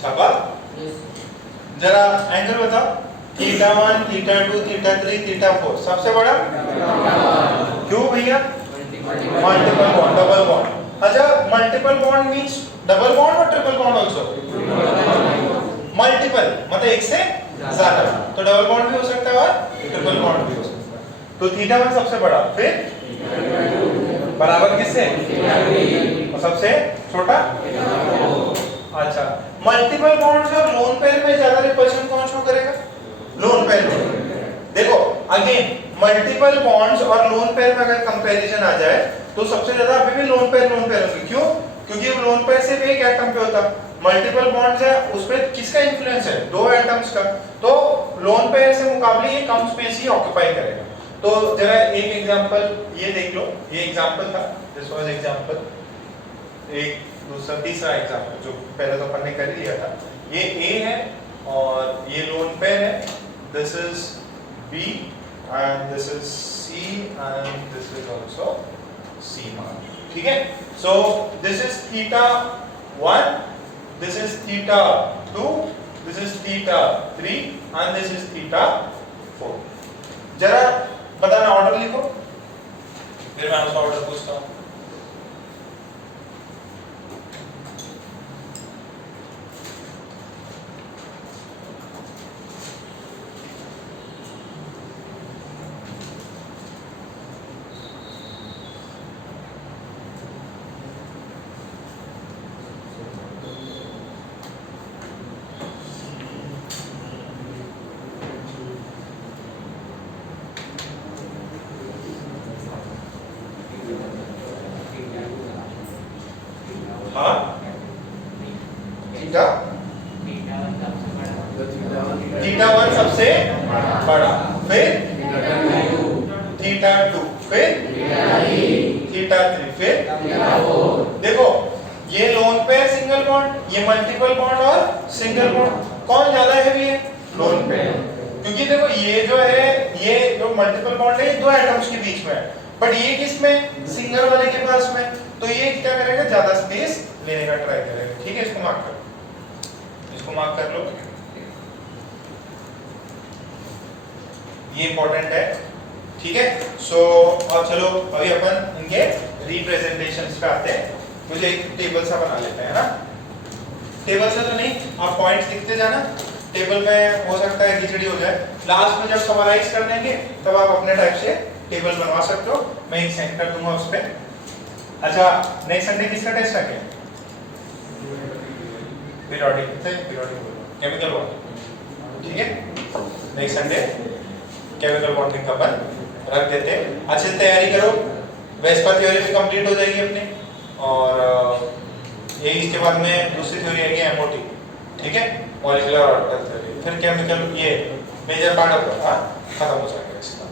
छापा? जरा एंगल बताओ, θ1, θ2, θ3, θ4 सबसे बड़ा क्यों भैया? Multiple bond, double bond. अच्छा multiple bond means double bond और ट्रिपल बॉन्ड आल्सो? मल्टीपल मतलब एक से ज्यादा, तो डबल बॉन्ड भी हो सकता है और ट्रिपल बॉन्ड भी हो सकता है। तो θ1 सबसे बड़ा, फिर बराबर किससे? और सबसे छोटा? अच्छा मल्टीपल बॉन्ड्स और लोन पेयर में ज्यादा रिपल्शन कौन शो करेगा? लोन पेयर में। देखो अगेन मल्टीपल बॉन्ड्स और लोन पेयर में अगर कंपैरिजन आ जाए तो सबसे ज्यादा अभी भी लोन पेयर होंगे। क्यों? क्योंकि लोन पेयर सिर्फ एक एटम पे होता, मल्टीपल बॉन्ड्स है उसमें किसका इन्फ्लुएंस है? दो एटम्स का। तो लोन पेयर से मुकाबले ये कम स्पेस ही ऑक्यूपाई करेगा। तो जरा एक एग्जांपल ये देख लो, ये एग्जांपल था, दिस वाज एग्जांपल। एक दूसरा तीसरा एग्जांपल जो पहले तो अपन ने कर ही लिया था, ये A है और ये लोन पेयर है, this is B and this is C and this is also C mark, ठीक है? So this is theta 1, this is theta 2, this is theta 3 and this is theta 4। जरा बताना ऑर्डर लिखो, फिर मैं उसका ऑर्डर पूछता हूँ। हाँ थीटा थीटा 1 सबसे बड़ा, फिर थीटा 2, फिर थीटा 3, फिर देखो ये लोन पेयर सिंगल बॉन्ड, ये मल्टीपल बॉन्ड और सिंगल बॉन्ड, कौन ज्यादा हैवी है? Lone pair. क्योंकि देखो ये जो है, ये जो मल्टीपल बॉन्ड है ये दो एटम्स के बीच में है, बट ये किसमें? सिंगल वाले के पास में। तो ये क्या करेगा? ज्यादा स्पेस लेने का ट्राई करेगा, ठीक है? इसको मार्क कर लो, इसको मार्क कर लो, ये इंपॉर्टेंट है, ठीक है? सो अब चलो अभी अपन इनके रिप्रेजेंटेशंस पे आते हैं। मुझे एक टेबल सा बना लेते हैं ना, टेबल से तो नहीं, आप पॉइंट्स लिखते जाना, टेबल में हो सकता है खिचड़ी हो जाए, लास्ट में जब समराइज कर देंगे तब आप अपने टाइप से टेबल बनवा सकते हो, मैं एक सेंड कर दूंगा उस पर। अच्छा नेक्स्ट संडे किसका टेस्ट है? क्या पीरियोडिक से पीरियोडिक केमिकल बॉन्ड, ठीक है? नेक्स्ट संडे केमिकल बॉन्डिंग का अपन रख देते हैं। अच्छे से तैयारी करो, वेस्पर थ्योरी भी कंप्लीट हो जाएगी अपनी, और यही इसके बाद में दूसरी थ्योरी आएगी एमओटी, ठीक है? मॉलिक्यूलर ऑर्बिटल थ्योरी, फिर केमिकल ये मेजर पार्ट ऑफ खत्म हो जाएगा इसका,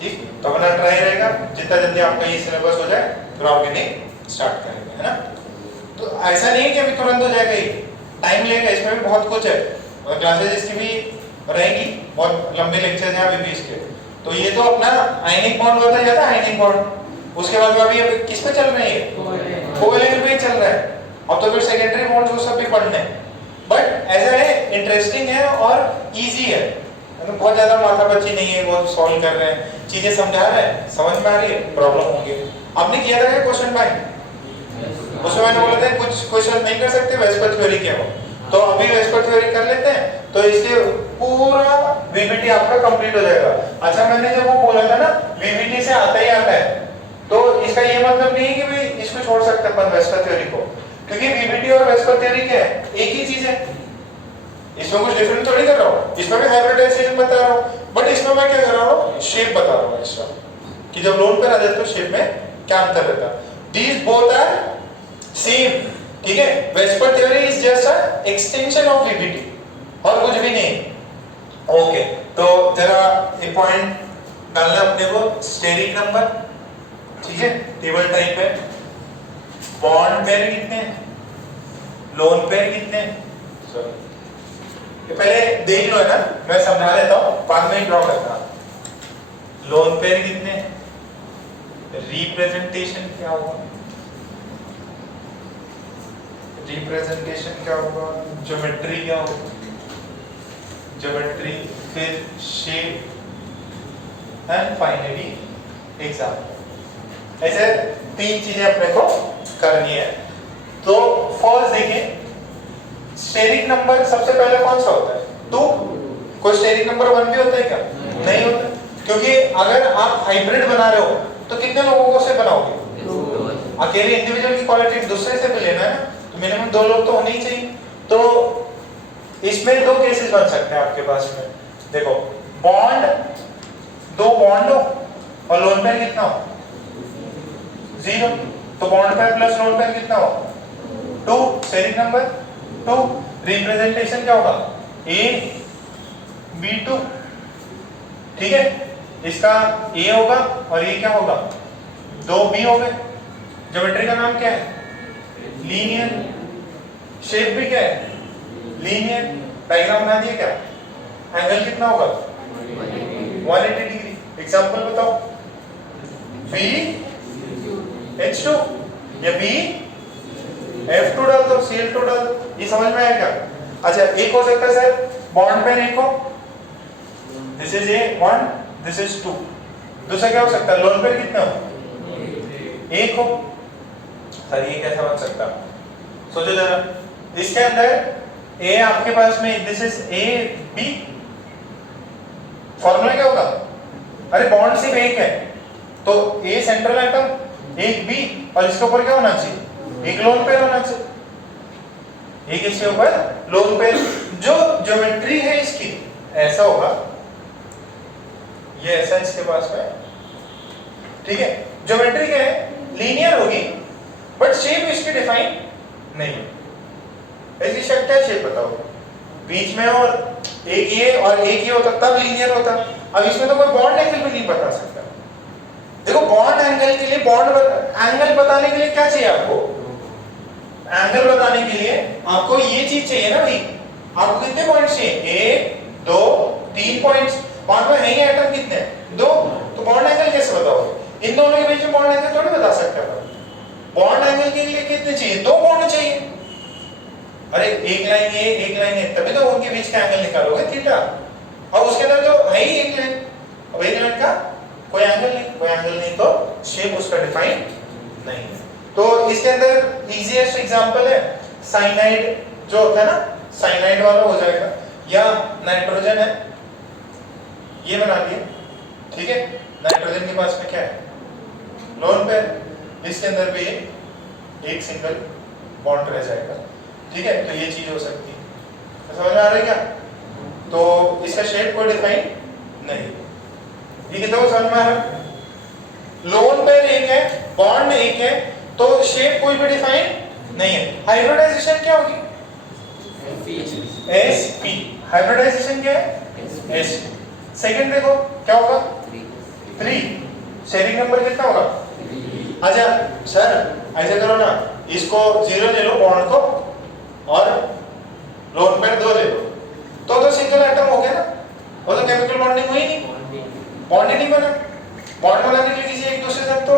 ठीक? तो अपना ट्राई रहेगा जितना जल्दी आपका ये सिलेबस हो जाए फिर आप इन्हें स्टार्ट करेंगे, है ना? तो ऐसा नहीं है कि अभी तुरंत हो जाएगा, ये टाइम लगेगा, इसमें भी बहुत कुछ है और क्लासेस इसकी भी रहेगी, बहुत लंबे लेक्चर्स हैं अभी भी इसके। तो ये तो अपना आयनिक बॉन्ड होता है ज्यादा, आयनिक बॉन्ड, उसके बाद अभी किस पे चल रहे हैं? कोवेलेंट पे चल रहा है। अब तो फिर सेकेंडरी बॉन्ड्स वो सब भी पढ़ने हैं, बट ऐसा है इंटरेस्टिंग है और इजी है, मतलब बहुत ज्यादा माथापच्ची नहीं है, बहुत सॉल्व कर रहे हैं, चीजें समझा रहे हैं, समझ में आ रही है, प्रॉब्लम होंगे। आपने किया था क्या क्वेश्चन बैंक? उसमें मैंने बोला था कुछ क्वेश्चन नहीं कर सकते वेस्पर थ्योरी के हो, तो अभी वेस्पर थ्योरी कर लेते हैं, तो इससे पूरा वीबीटी आपका कंप्लीट हो जाएगा। अच्छा मैंने जब वो बोला था ना वीबीटी से आता ही आता है, तो इसका ये मतलब नहीं है कि भाई इसको छोड़ सकते अपन वेस्पर थ्योरी को, क्योंकि वीबीटी और वेस्पर थ्योरी क्या है? एक ही चीज है, इसमें कुछ डिफरेंट थोड़ी कर रहा हूँ, इसमें भी हाइब्रिडाइजेशन बता रहा हूँ, बट इसमें मैं क्या कर रहा हूँ? शेप बता रहा हूँ एक्स्ट्रा, कि जब लोन पर आ जाते हो शेप में क्या अंतर रहता है। These both are same, ठीक है? VSEPR theory is just a extension of VBT और कुछ भी नहीं। ओके, तो जरा एक पॉइंट डालना अपने को, स्टेरिक नंबर, ठीक है? टेबल टाइप है, बॉन्ड पेयर कितने हैं, लोन पेयर कितने हैं, ये पहले देख लो, है ना? मैं समझा देता हूँ, बाद में ड्रॉ करना। लोन पेयर कितने हैं, रिप्रेजेंटेशन क्या होगा, रिप्रेजेंटेशन क्या होगा, ज्योमेट्री क्या होगा, ज्योमेट्री, फिर शेप एंड फाइनली एग्जाम्पल। ऐसे तीन चीजें अपने को करनी है। तो फर्स्ट देखें, स्टेरिक नंबर सबसे पहले कौन सा होता है? 2। कोई स्टेरिक नंबर 1 भी होता है क्या? नहीं होता, क्योंकि अगर आप हाइब्रिड बना रहे हो तो कितने लोगों को से बनाओगे? अकेले इंडिविजुअल की क्वालिटी दूसरे से भी लेना है ना, तो मिनिमम 2 लोग तो होने ही चाहिए। तो इसमें दो केसेस बन सकते हैं आपके पास में। देखो बॉन्ड, दो बॉन्ड हो और लोन पेयर कितना हो? 0। तो bond pair plus lone pair कितना हो? 2। Series number 2। रिप्रेजेंटेशन क्या होगा? AB2। ठीक है, इसका A होगा और ये क्या होगा? 2B हो गए। ज्योमेट्री का नाम क्या है? लीनियर। शेप भी क्या है? लीनियर। डायग्राम बना दिया क्या? एंगल कितना होगा? 180 डिग्री। एग्जांपल बताओ। BH2 या BF2 डाल दो, Cl2 डाल दो। ये समझ में आया क्या? अच्छा, एक हो सकता है सर बॉन्ड पेयर एक हो, this is A1, this is 2। दूसरा क्या हो सकता है? लोन पेयर कितना हो? एक हो। सर ये कैसा बन सकता? सोचो जरा। इसके अंदर A आपके पास में, दिस इज AB। फॉर्मूला क्या होगा? अरे बॉन्ड सिर्फ एक है तो A सेंट्रल एटम, एक B, और इसके ऊपर क्या होना चाहिए? एक लोन पेयर होना चाहिए। एक इसके ऊपर लोन पेयर। जो ज्योमेट्री है इसकी ऐसा होगा, ये ऐसा इसके पास में, ठीक है। ज्योमेट्री क्या है? लीनियर होगी, बट शेप इसकी डिफाइन नहीं है। ऐसी शेप क्या शेप बताओ? बीच में और एक ये और एक ये होता तब लीनियर होता। अब इसमें तो कोई बॉन्ड एंगल भी नहीं बता सकता। देखो बॉन्ड एंगल के लिए, एंगल बताने के लिए क्या चाहिए आपको? एंगल बताने के लिए आपको ये चीज चाहिए ना भाई। आपको कितने पॉइंट्स चाहिए? 1 2 3 पॉइंट्स। बॉन्ड में है ही एटम कितने? 2। तो बॉन्ड एंगल कैसे बताओगे? इन दोनों के बीच में बॉन्ड एंगल थोड़ी बता सकते हो। बॉन्ड एंगल के लिए कितने चाहिए? 2 बॉन्ड चाहिए। अरे एक लाइन ये एक लाइन है, तभी तो उनके बीच का एंगल निकालोगे थीटा। और उसके अंदर जो है ही एक लाइन, अब एक लाइन का कोई एंगल नहीं, कोई एंगल नहीं तो शेप उसका डिफाइन नहीं है। तो इसके अंदर इजीएस्ट एग्जांपल है साइनाइड, जो होता है ना, साइनाइड वाला हो जाएगा, या नाइट्रोजन है, ये बना दिए, ठीक है। नाइट्रोजन के पास में क्या है? Lone pair. इसके अंदर भी एक सिंगल बॉन्ड रह जाएगा, ठीक है। तो ये चीज हो सकती है, तो समझ में आ रहा है क्या? तो इसका शेप कोई डिफाइन नहीं। ये कितना समझ में आ रहा है? लोन पेयर एक है, बॉन्ड एक है, तो शेप कोई भी डिफाइन नहीं है। हाइब्रिडाइजेशन क्या होगी? sp। हाइब्रिडाइजेशन क्या है? sp। सेकंड देखो क्या होगा? 3। शेयरिंग नंबर कितना होगा? अच्छा सर ऐसे करो ना, इसको 0 ले लो बॉन्ड को, और लोन पेयर 2 ले लो, तो सिंगल एटम हो गया ना। वो तो केमिकल बॉन्डिंग हुई नहीं, बॉन्ड ही नहीं बना। बॉन्ड बनाने के लिए किसी एक दूसरे से तो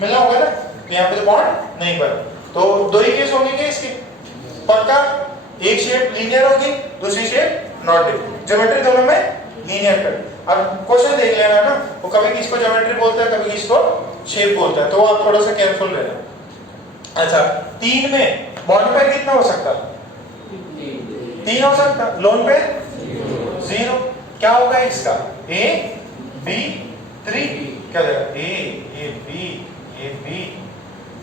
मिलना होगा ना, तो यहाँ पे तो बॉन्ड नहीं बना। तो दो ही केस होंगे क्या इसके? पक्का एक शेप लीनियर होगी, दूसरी शेप नॉट लीनियर। ज्योमेट्री दोनों में लीनियर कर। अब क्वेश्चन देख लेना ना, वो कभी किसको ज्योमेट्री बोलता है, कभी किसको शेप बोलता है, तो आप थोड़ा सा केयरफुल रहना। अच्छा 3 में बॉन्ड पेयर कितना हो सकता? 3 हो सकता। Lone pair 0। क्या होगा इसका? A B 3। क्या देगा? A B A B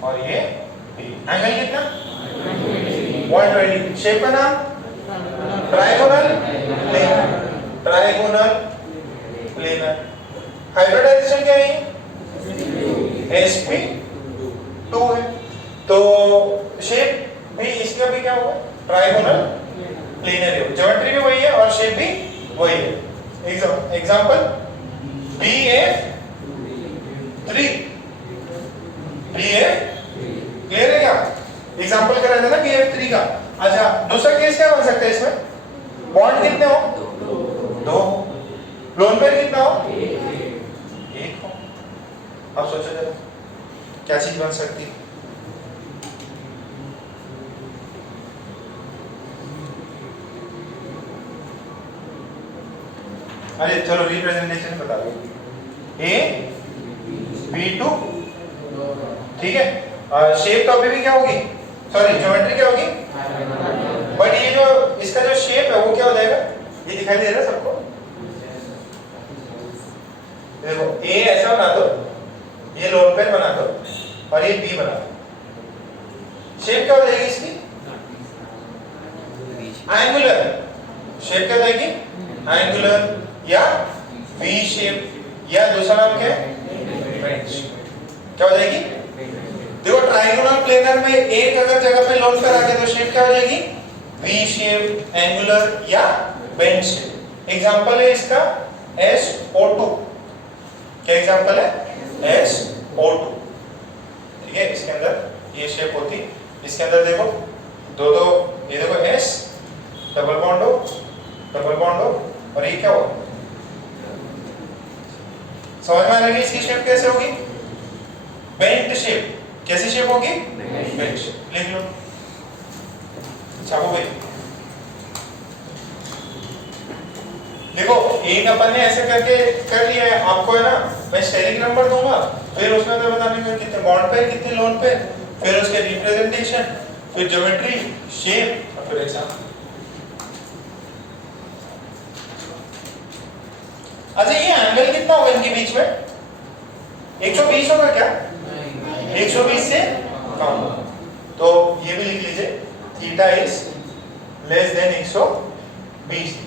और ये B। एंगल कितना? 120। शेप का नाम? Trigonal planar. Trigonal planar. Hybridisation क्या है? sp2 है। तो शेप भी इसका भी क्या होगा? ट्राइगोनल प्लेनर है। ज्योमेट्री भी वही है और शेप भी वही है। Example BF3। BF क्लियर है क्या? एग्जांपल कर रहे थे ना BF3 का। अच्छा दूसरा केस क्या बन सकता है इसमें? बॉन्ड कितने हो? 2। लोन पेयर कितना हो? 1 हो। अब सोचो जरा क्या चीज बन सकती है? अरे चलो रिप्रेजेंटेशन बता दो। A B2, ठीक है। शेप तो अभी भी क्या होगी? सॉरी ज्योमेट्री क्या होगी? बट ये जो इसका जो शेप है वो क्या हो जाएगा? ये दिखाई दे रहा है सबको? देखो A ऐसा बना दो, ये लोन पेयर बना दो और ये B बना दो। शेप क्या हो जाएगी इसकी? एंगुलर शेप क्या हो जाएगी, एंगुलर या वी शेप, या दूसरा नाम क्या है, बेंच। क्या हो जाएगी, देखो ट्रायंगुलर प्लेनर में एक अगर जगह पे लोन पर आ गया तो शेप क्या हो जाएगी, वी शेप, एंगुलर या बेंच शेप। एग्जांपल है इसका SO2। क्या एग्जांपल है, SO2। ठीक है, इसके अंदर ये शेप होती, इसके अंदर देखो दो दो, ये देखो S डबल बॉन्ड हो, और ये क्या हो, समझ में आ रही है इसकी शेप कैसे होगी, बेंट शेप। कैसी शेप होगी, बेंट शेप। लिख लो, छापो भाई। देखो एक अपन ने ऐसे करके कर लिया है, आपको है ना मैं स्टेरिक नंबर दूंगा, फिर उसमें तो बताने में कितने बॉन्ड पे कितने लोन पे, फिर उसके रिप्रेजेंटेशन, फिर ज्योमेट्री, शेप और फिर एग्जाम्पल। अच्छा ये एंगल कितना होगा इनके बीच में, 120 होगा क्या, 120 से कम। तो ये भी लिख लीजिए, थीटा इज लेस देन 120।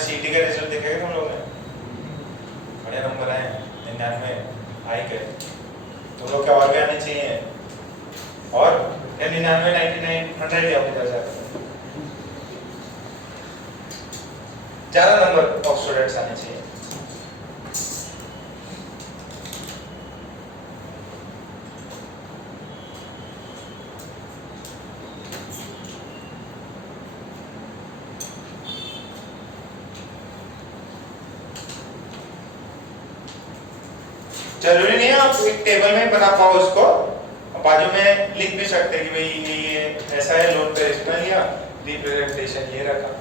सीटी का रिजल्ट देखेगा तुम लोग ने, बड़े नंबर आए 99 आई के, तुम लोग के और भी आने चाहिए, और 99 99 100 ही आपको ज्यादा नंबर ऑफ स्टूडेंट्स आने चाहिए। जरूरी नहीं है आप एक टेबल में बना पाओ उसको, बाजू में लिख भी सकते हैं कि भाई ये ऐसा है, लोड पे इतना लिया, रिप्रेजेंटेशन ये रखा।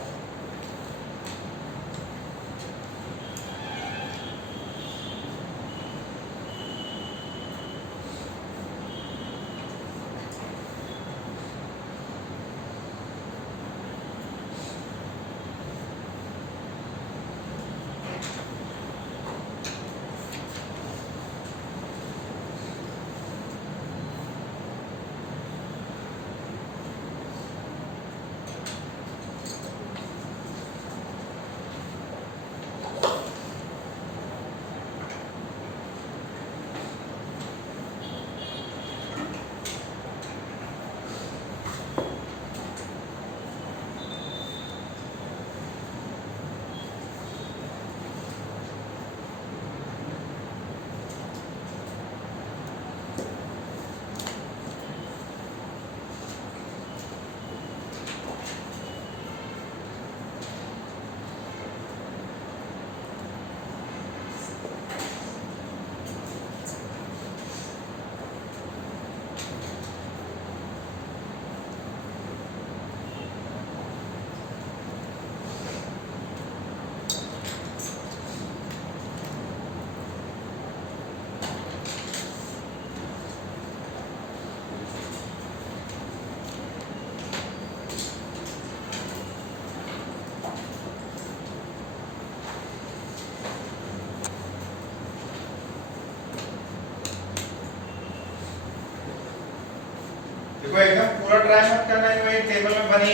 देखो एकदम पूरा ट्राई मत करना है भाई, टेबल में बनी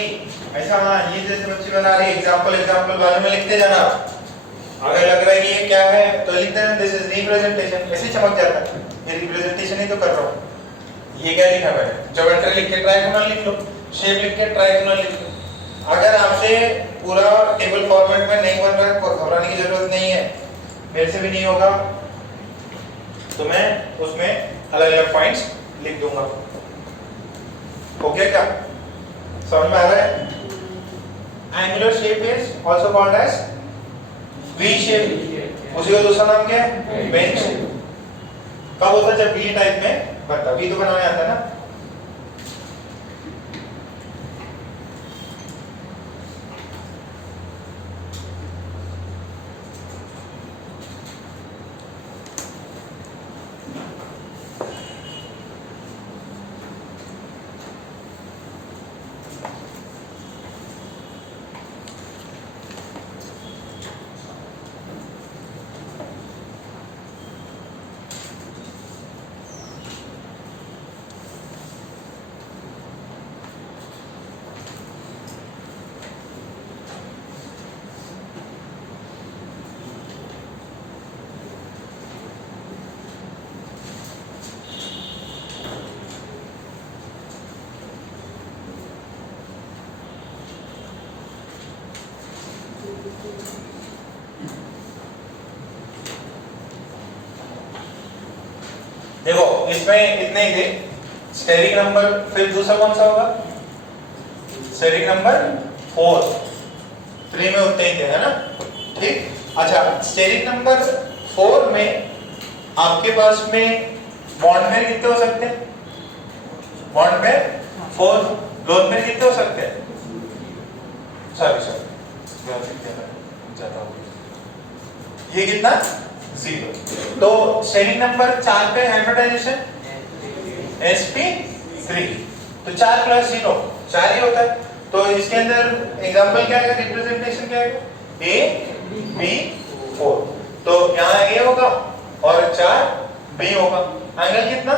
ऐसा, हाँ ये जैसे बच्चे बना रही है, एग्जांपल बारे में लिखते जाना। अगर लग रहा है कि ये क्या है तो लिख देना दिस इज रिप्रेजेंटेशन, ऐसे चमक जाता है, ये रिप्रेजेंटेशन ही तो कर रहा हूँ। ये क्या लिखा मैंने, ज्योमेट्री लिख के ट्रायंगल लिख लो, शेप लिख के ट्रायंगल लिख लो। अगर आपसे पूरा टेबल फॉर्मेट में नहीं बन रहा है, कोई घबराने की जरूरत नहीं है, मेरे से भी नहीं होगा, तो मैं उसमें अलग अलग पॉइंट्स लिख दूंगा। ओके क्या समझ में आ रहा है? Angular shape is also called as V shape, उसी का दूसरा नाम क्या है, बेंच शेप। कब होता है, जब वी टाइप में बनता, वी तो बनाने आता है ना। देखो इसमें इतने ही थे। स्टेरिक नंबर फिर दूसरा कौन सा होगा? स्टेरिक नंबर 4, 3 में उतने ही थे, है ना? ठीक। अच्छा, स्टेरिक नंबर 4 में आपके पास में बॉन्ड पेयर कितने हो सकते हैं? बॉन्ड पेयर 4, लोन पेयर कितने हो सकते हैं? सॉरी ये कितना? 0। तो स्टेरिक नंबर 4 पे हाइब्रिडाइजेशन sp3, तो 4 + 0 4 ही होता है। तो इसके अंदर एग्जांपल क्या है, रिप्रेजेंटेशन क्या है? a b 4, तो यहाँ a होगा और 4 b होगा। एंगल कितना?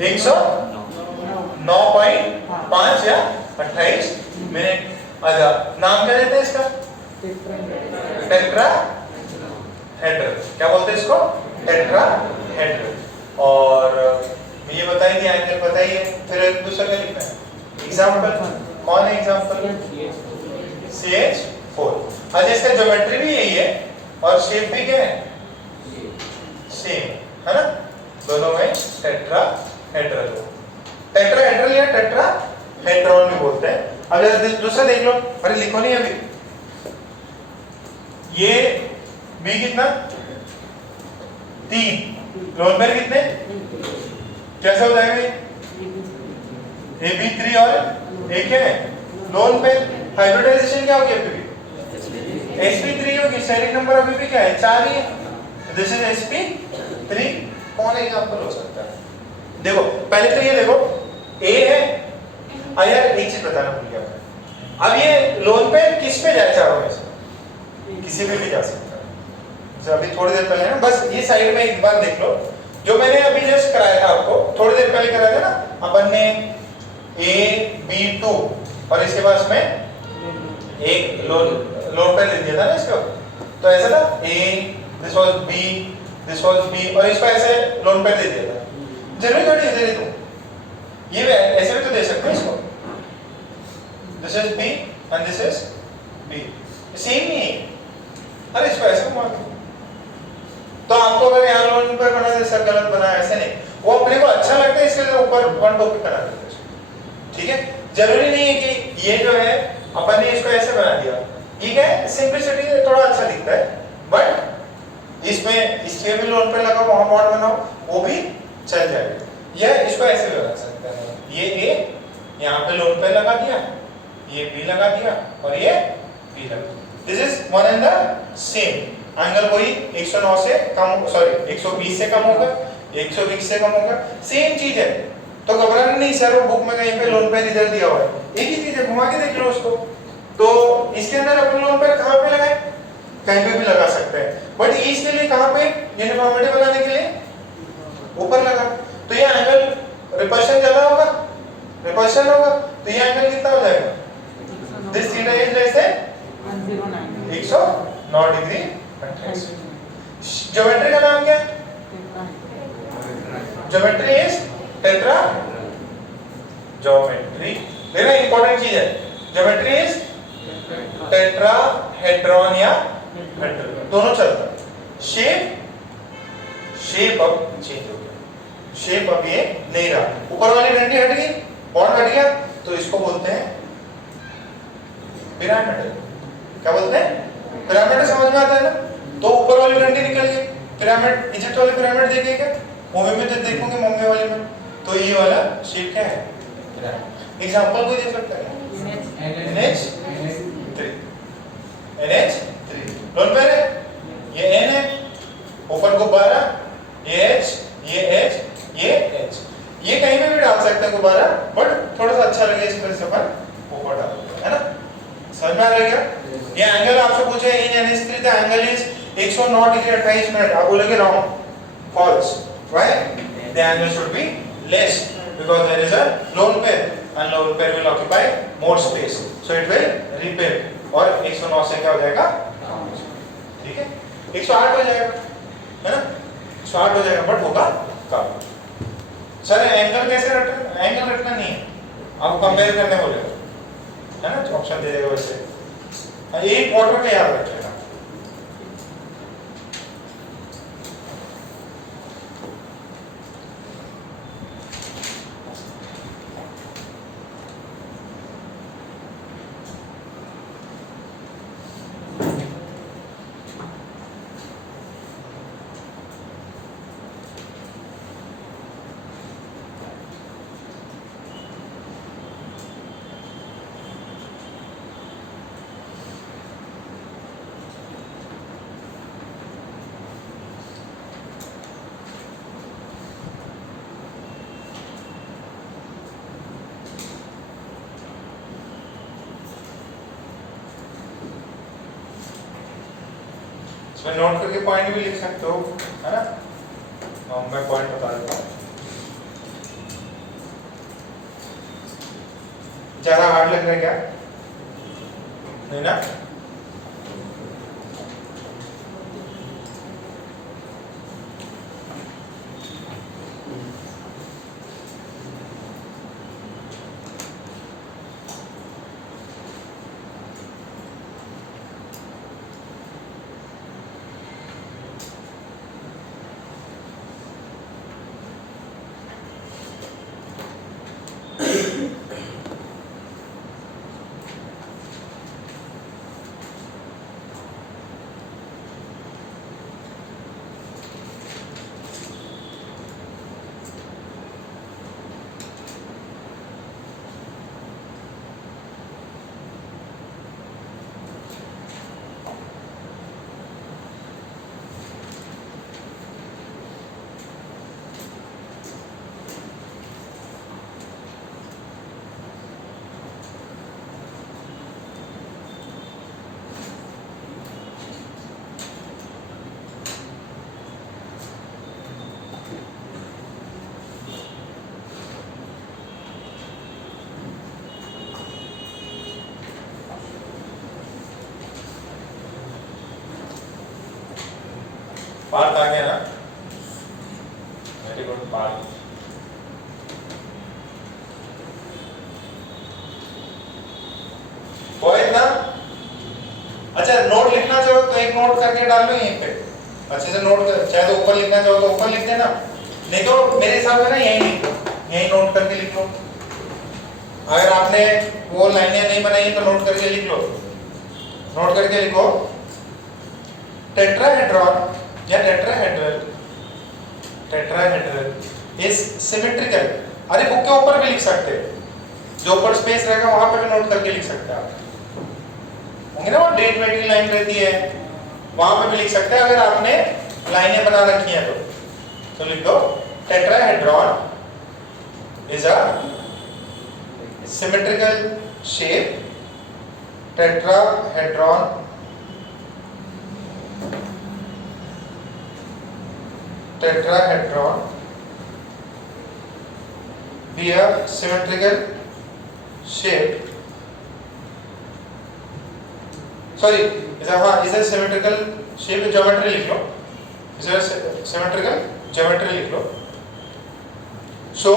109.5 या 28 मिनट। अच्छा, नाम क्या देते हैं इसका? टेट्राहेड्रल। क्या बोलते हैं इसको? टेट्राहेड्रल। और ये बताइए, एंगल बताइए। फिर एक दूसरा क्या लिखना है? एग्जांपल कौन है? Example CH4। अच्छा, इसका ज्योमेट्री भी यही है और शेप भी क्या है? सेम, है ना? दोनों में टेट्राहेड्रल। टेट्राहेड्रल या टेट्राहेड्रॉन भी बोलते हैं। अब दूसरा देख लो। अरे लिखो नहीं अभी। ये B कितना? 3। लोन पेयर कितने? कैसे हो जाएगा ये? AB3 और A क्या है? Lone pair. हाइब्रिडाइजेशन क्या होगी अभी भी? sp3 होगी। स्टेरिक नंबर अभी भी क्या है? 4 ही है। This is sp3। कौन एग्जांपल हो सकता है? देखो पहले तो ये देखो A है। यार एक चीज बताना भूल गया मैं। अब ये लोन पेयर किस पे जाए? चारों में से किसी पे भी जा सकता है। अभी थोड़ी देर पहले ना, बस ये साइड में एक बार देख लो। जो मैंने अभी जस्ट कराया था आपको, थोड़ी देर पहले कराया था ना अपन ने, AB2 और इसके पास में एक लोन पेयर ले दिया था ना इसको। तो ऐसा था A, this was B, this was B और इसको ऐसे लोन पेयर दे दिया था। जरूरी थोड़ी है दे दो, ये ऐसे भी तो दे सकते हैं इसको। This is B and this is B, same ही है। अरे इसको ऐसे घुमा दो। तो आपको अगर यहाँ लोन पेयर बना दे सर, गलत बना, ऐसे नहीं। वो अपने को अच्छा लगता है इसके लिए ऊपर 1 टॉपिक बना देते हैं। ठीक है, जरूरी नहीं है कि ये जो है अपन ने इसको ऐसे बना दिया। ठीक है, सिंपलिसिटी थोड़ा अच्छा दिखता है, बट इसमें इसके भी लोन पेयर लगाओ, वहां बॉन्ड बनाओ, वो भी चल जाएगा। या इसको ऐसे भी लगा सकते हैं। ये A यहाँ पे लोन पेयर लगा दिया, ये B लगा दिया और ये B लगा दिया। This is one and the same. Angle वही 109 से कम, सॉरी 120 से कम होगा, 120 से कम होगा, सेम चीज है। तो घबराना नहीं सर, वो बुक में कहीं पे लोन पेयर इधर दिया हुआ है, एक ही चीज है, घुमा के देख लो उसको। तो इसके अंदर अपन लोन पेयर कहाँ पे लगाए? कहीं पे भी लगा सकते हैं, बट इसके लिए कहाँ पे यूनिफॉर्मिटी बनाने के लिए ऊपर लगा। तो ये एंगल रिपल्शन ज्यादा होगा, रिपल्शन होगा, तो ये एंगल कितना हो जाएगा? This theta is less than 109 degree. Geometry का नाम क्या है? Geometry is tetra. ज्योमेट्री देखना इंपॉर्टेंट चीज है। ज्योमेट्री इज टेट्राहेड्रॉन या हेड्रल, दोनों चलता है। शेप अब चेंज हो गया। शेप अब ये नहीं रहा, ऊपर वाली डंडी हट गई, बॉन्ड हट गया, तो इसको बोलते हैं पिरामिड। क्या बोलते हैं? पिरामिड। समझ में आता है ना? तो ऊपर वाली डंडी निकल गई। पिरामिड, इजिप्ट वाली पिरामिड देखे क्या? मूवी में तो देखोगे, मुंबई वाली में। तो ये वाला शेप क्या है? पिरामिड। एग्जांपल कोई दे सकता है? NH3 लोन पेयर है, ये N है, ऊपर गुब्बारा, ये H, ये H, ये H। ये कहीं पे भी डाल सकते हैं गुब्बारा, बट थोड़ा सा अच्छा लगे इस वजह से अपन ऊपर डालते हैं, है ना? समझ में आ रहा है क्या? ये एंगल आपसे पूछे in NH3 the angle is 109 degree 28 minute. आप बोलोगे wrong, false, right? The angle should be less because there is a lone pair and lone pair will occupy more space, so it will repel और 109 से क्या हो जाएगा? ठीक है, 108 हो जाएगा, है ना? 108 हो जाएगा, बट होगा कम। सर एंगल कैसे रटना? एंगल रटना नहीं है, आपको कंपेयर करने बोलेगा, है ना? ऑप्शन दे देगा वैसे। एक क्वार्टर का याद रखिएगा। इसमें नोट करके पॉइंट भी लिख सकते हो, है ना? मैं पॉइंट बता देता हूँ। ज्यादा हार्ड लग रहा है क्या? नहीं ना? पार्थ आ गया ना? Very good Parth. कोई ना? अच्छा, नोट लिखना चाहो तो एक नोट करके डाल लो यहीं पे, अच्छे से नोट कर, चाहे तो ऊपर लिखना चाहो तो ऊपर लिख देना, नहीं तो मेरे हिसाब से ना यहीं लिख लो, यहीं नोट करके लिख लो। अगर आपने वो लाइनें नहीं बनाई तो नोट करके लिख लो, नोट करके लिखो टेट्राहेड्रॉन या टेट्राहेड्रल, टेट्राहेड्रल इज सिमेट्रिकल। अरे बुक के ऊपर भी लिख सकते हैं, जो ऊपर स्पेस रहेगा वहां पे भी नोट करके लिख सकते हैं आप, होंगे ना वो डेट वेट की लाइन रहती है, वहां पे भी लिख सकते हैं अगर आपने लाइनें बना रखी हैं तो लिख दो tetrahedron is a symmetrical shape, tetrahedron tetrahedron be a symmetrical shape, sorry is a symmetrical shape, geometry लिख लो, is a symmetrical geometry लिख लो। So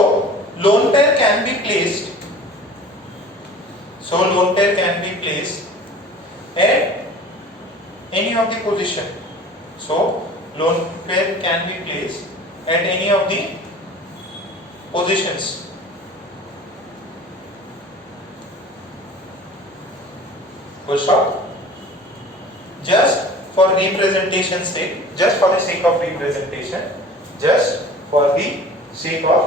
lone pair can be placed, at any of the position, so lone pair can be placed at any of the positions, full stop, just for representation sake, just for the sake of representation, just for the sake of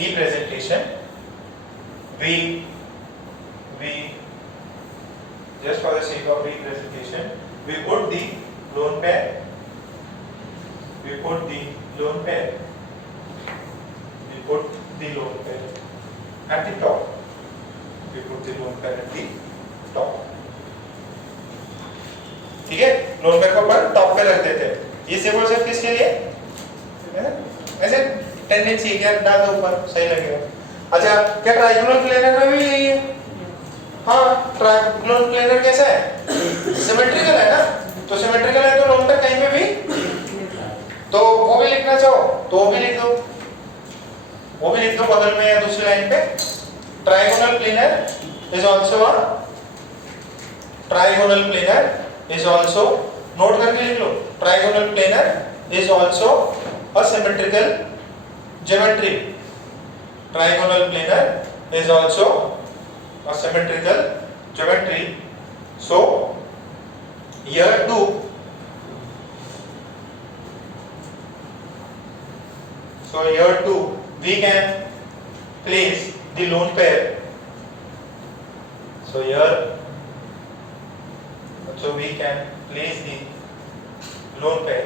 representation, we just for the sake of representation we put the lone pair, we put the lone pair at the top, we put the lone pair at the top, ठीक है? Lone pair को अपन top पे रख देते हैं, ये symbol सिर्फ किसके लिए है? ऐसे टेंडेंसी है, क्या डाल दो ऊपर, सही लगेगा। अच्छा, क्या ट्राइगोनल प्लेनर में भी यही है? हाँ, ट्राइगोनल प्लेनर कैसा है? सिमेट्रिकल है ना, तो सिमेट्रिकल है तो लोन पेयर कहीं पे भी, तो वो भी लिखना चाहो तो वो भी लिख दो, वो भी लिख दो बगल में या दूसरी लाइन पे। Trigonal planar is also note करके लिख लो, trigonal planar is also a symmetrical geometry, trigonal planar is also a symmetrical geometry. So here too we can place the lone pair, so we can place the lone pair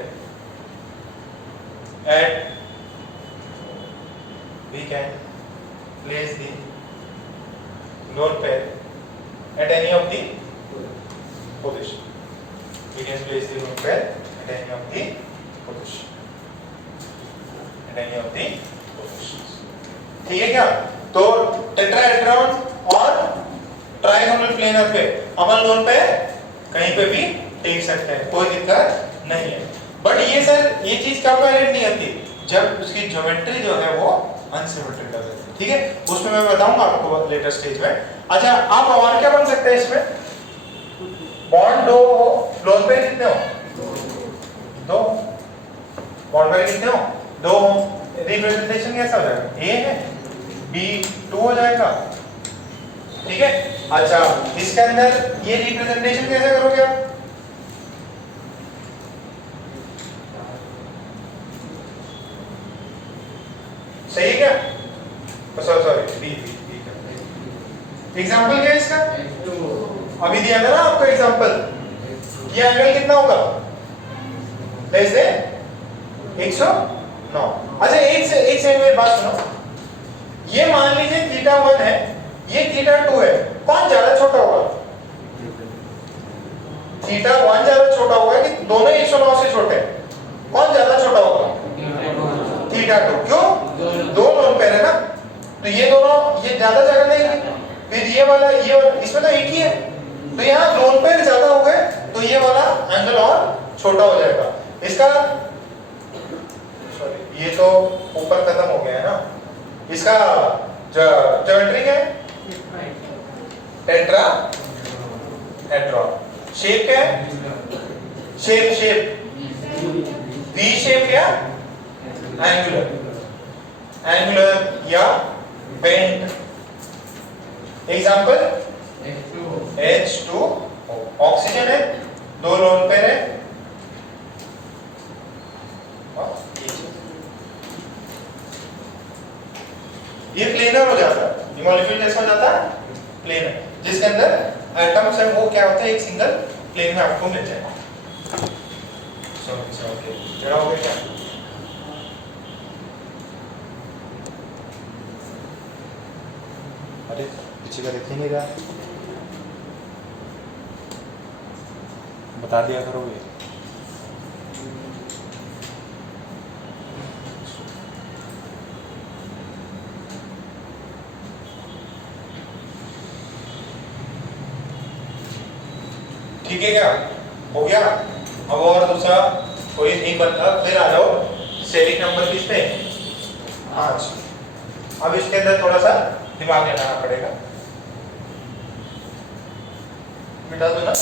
at any of the position, we can place the lone pair any of the position, at any of the positions. ठीक है क्या? तो tetrahedron और trigonal planar पे अपन loan पे कहीं पे भी टेक सकते हैं, कोई दिक्कत नहीं है। बट ये सर ये चीज कब वैलिड नहीं होती? जब उसकी ज्योमेट्री जो है वो अनसिमेट्रिकल है, ठीक है? उसमें मैं बताऊंगा आपको लेटर स्टेज में। अच्छा, आप और क्या बन सकते हैं इसमें? बॉन्ड दो हो, लोन पे कितने हो? दो। बॉन्ड पे कितने हो? दो हो। रिप्रेजेंटेशन कैसा हो जाएगा? ए है, बी 2 हो जाएगा, ठीक है? अच्छा, इसके अंदर ये रिप्रेजेंटेशन कैसे करोगे आप? सही है क्या? सॉरी बी एग्जांपल क्या है इसका? अभी दिया था ना आपको एग्जांपल। ये एंगल कितना होगा? Less than 109। अच्छा, एक सेकंड में बात सुनो। ये मान लीजिए θ1 है, ये θ2 है, कौन ज्यादा छोटा होगा? θ1 ज्यादा छोटा होगा कि दोनों 109 से छोटे हैं? कौन ज्यादा छोटा होगा? θ2। क्यों? दो लोन पेयर है ना, तो ये दोनों ये ज्यादा जगह लेंगे, फिर ये वाला इसमें तो एक ही है, तो यहाँ लोन पेयर ज्यादा हो गए तो ये वाला एंगल और छोटा हो जाएगा। इसका सॉरी ये तो ऊपर खत्म हो गया है ना। इसका ज्योमेट्री क्या है? टेट्राहेड्रॉन। शेप क्या है? शेप वी शेप या एंगुलर या बेंट। एग्जांपल H2O, ऑक्सीजन है, दो लोन पेयर है, ये प्लेनर हो जाता है। ये मॉलिक्यूल कैसा हो जाता है? प्लेनर, जिसके अंदर एटम्स है वो क्या होता है? एक सिंगल प्लेन में आपको मिल जाएगा। जरा हो गया क्या? अरे पीछे का देख ही नहीं रहा, बता दिया करोगे। ठीक है क्या? हो गया? अब और दूसरा कोई एक बता, फिर आ जाओ स्टेरिक नंबर किस पे? 5। अब इसके अंदर थोड़ा सा दिमाग लगाना पड़ेगा। मिटा दो ना?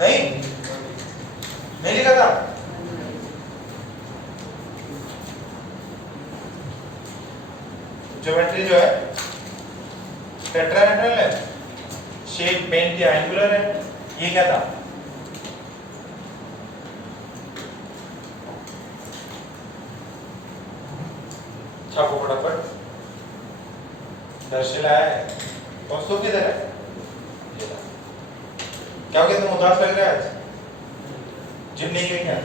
नहीं लिखा था? ज्योमेट्री जो है टेट्राहेड्रल है, शेप बेंट या एंगुलर है। ये क्या था? छापो फटाफट। दर्शिला है और सो किधर है? क्या हो गया, तुम उदास लग रहे हैं आज? जिम नहीं गए क्या?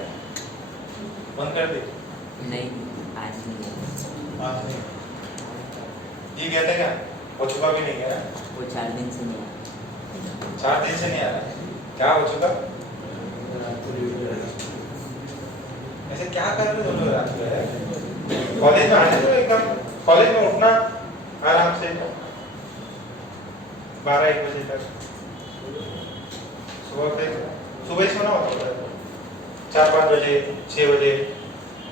बंद कर दी? नहीं, आज नहीं। आज नहीं। ये गया था क्या? हो चुका भी नहीं गया? वो 4 दिन से नहीं आया। 4 दिन से नहीं आ रहा? क्या हो चुका? ऐसे क्या कर रहे हो दोनों रात में? कॉलेज में आने दो एकदम, कॉलेज में उठना आराम से 12-1 बजे तक, सुबह ही सोना होता है 4-5 बजे 6 बजे।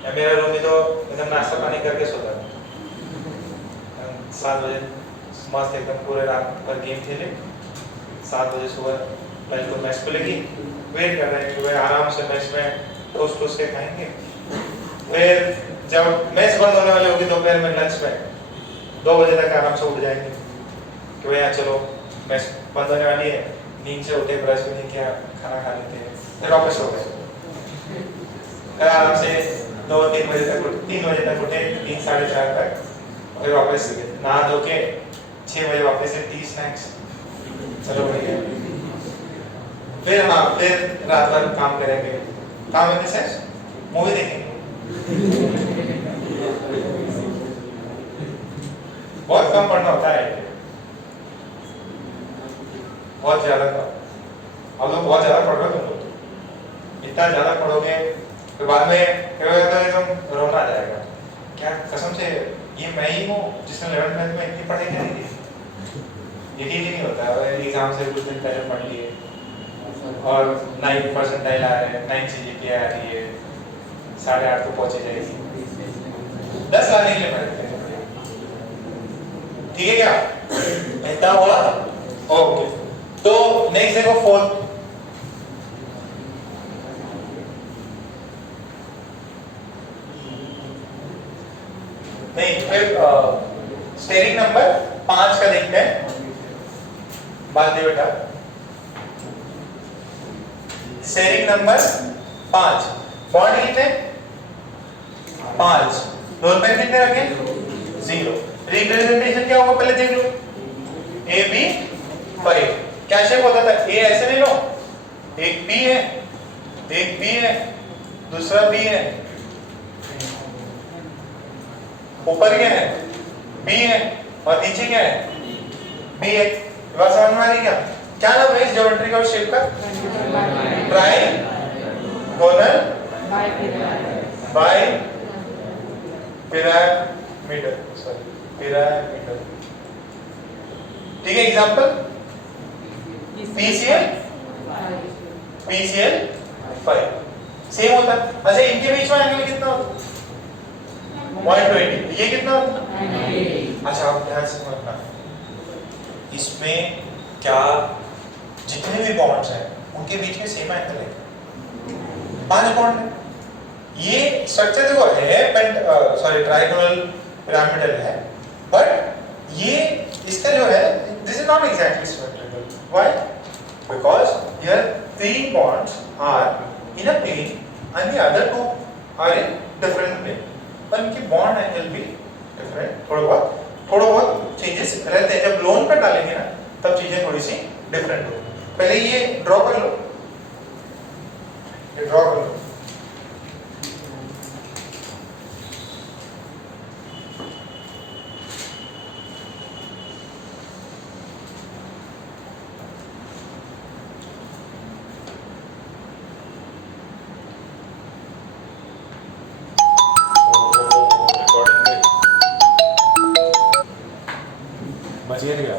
या मेरा रूम में तो एकदम नाश्ता पानी करके सोता है 7 बजे, मस्त एकदम पूरे रात भर गेम खेले, 7 बजे सुबह लाइक तो मैच खुलेगी, वेट कर रहे हैं कि भाई आराम से मैच में टोस्ट के खाएंगे। फिर जब मैच बंद होने वाली होगी दोपहर में लंच में 2 बजे तक आराम से उठ जाएंगे कि भाई चलो मैच बंद होने वाली है, नींद से उठे, ब्रश भी नहीं किया, खाना खा लेते हैं, फिर वापस हो गए। फिर आराम से 2-3 बजे तक 3 बजे तक उठे, 3-4:30 तक, फिर वापस नहा धो के 6 बजे वापस से टी स्नैक्स, चलो बढ़िया। फिर रात भर काम करेंगे, काम इन द सेंस मूवी देखेंगे। बहुत कम पढ़ना होता है, बहुत ज्यादा कम। अब लोग बहुत ज्यादा पढ़ रहे हो तुम लोग, इतना ज्यादा पढ़ोगे तो बाद में क्या होगा, एकदम रोना आ जाएगा। क्या कसम से ये मैं ही हूँ जिसने 11th में इतनी पढ़ाई करी थी? यकीन ही नहीं होता है। एग्जाम से कुछ दिन पहले पढ़ लिए और 9 परसेंटाइल आ रहे हैं, 9 CGPA आ रही है, 8.5 तो पहुंचे जाएगी। 10 लाने के लिए पढ़ते हैं, ठीक है क्या? इतना हुआ। ओके, तो नेक्स्ट देखो 4th। नहीं, फिर स्टेरिंग नंबर 5 का देखते हैं। बात दे बेटा, स्टेरिंग नंबर 5, बॉन्ड कितने? 5, रोल पेन कितने रखे? 0। रिप्रेजेंटेशन क्या होगा पहले देख लो, AB 5। क्या शेप होता था? A ऐसे ले लो, एक B है, एक B है, दूसरा B है, ऊपर क्या है? B है, और नीचे क्या है? B है। बात समझ में आ रही क्या? क्या नाम है इस ज्योमेट्रिकल शेप का? Trigonal bi pyramidal, sorry pyramidal. ठीक है, एग्जांपल PCL 5 सेम होता है। अच्छा, इनके बीच में एंगल कितना होता है? 120। ये कितना होता है? अच्छा, आप ध्यान से समझना, इसमें क्या जितने भी बॉन्ड्स हैं उनके बीच में सेम एंगल है? 5 बॉन्ड है। ये स्ट्रक्चर देखो है सॉरी ट्राइगोनल पिरामिडल है, बट ये इसका जो है this is not exactly symmetrical. Why? Because here 3 bonds are in a plane and the other 2 are in different plane, पर इनकी बॉन्ड एंगल भी डिफरेंट, थोड़ा बहुत चेंजेस रहते हैं। जब लोन पर डालेंगे ना तब चीजें थोड़ी सी डिफरेंट हो। पहले ये ड्रॉ कर लो, ये ड्रॉ कर लो। बचिए गया।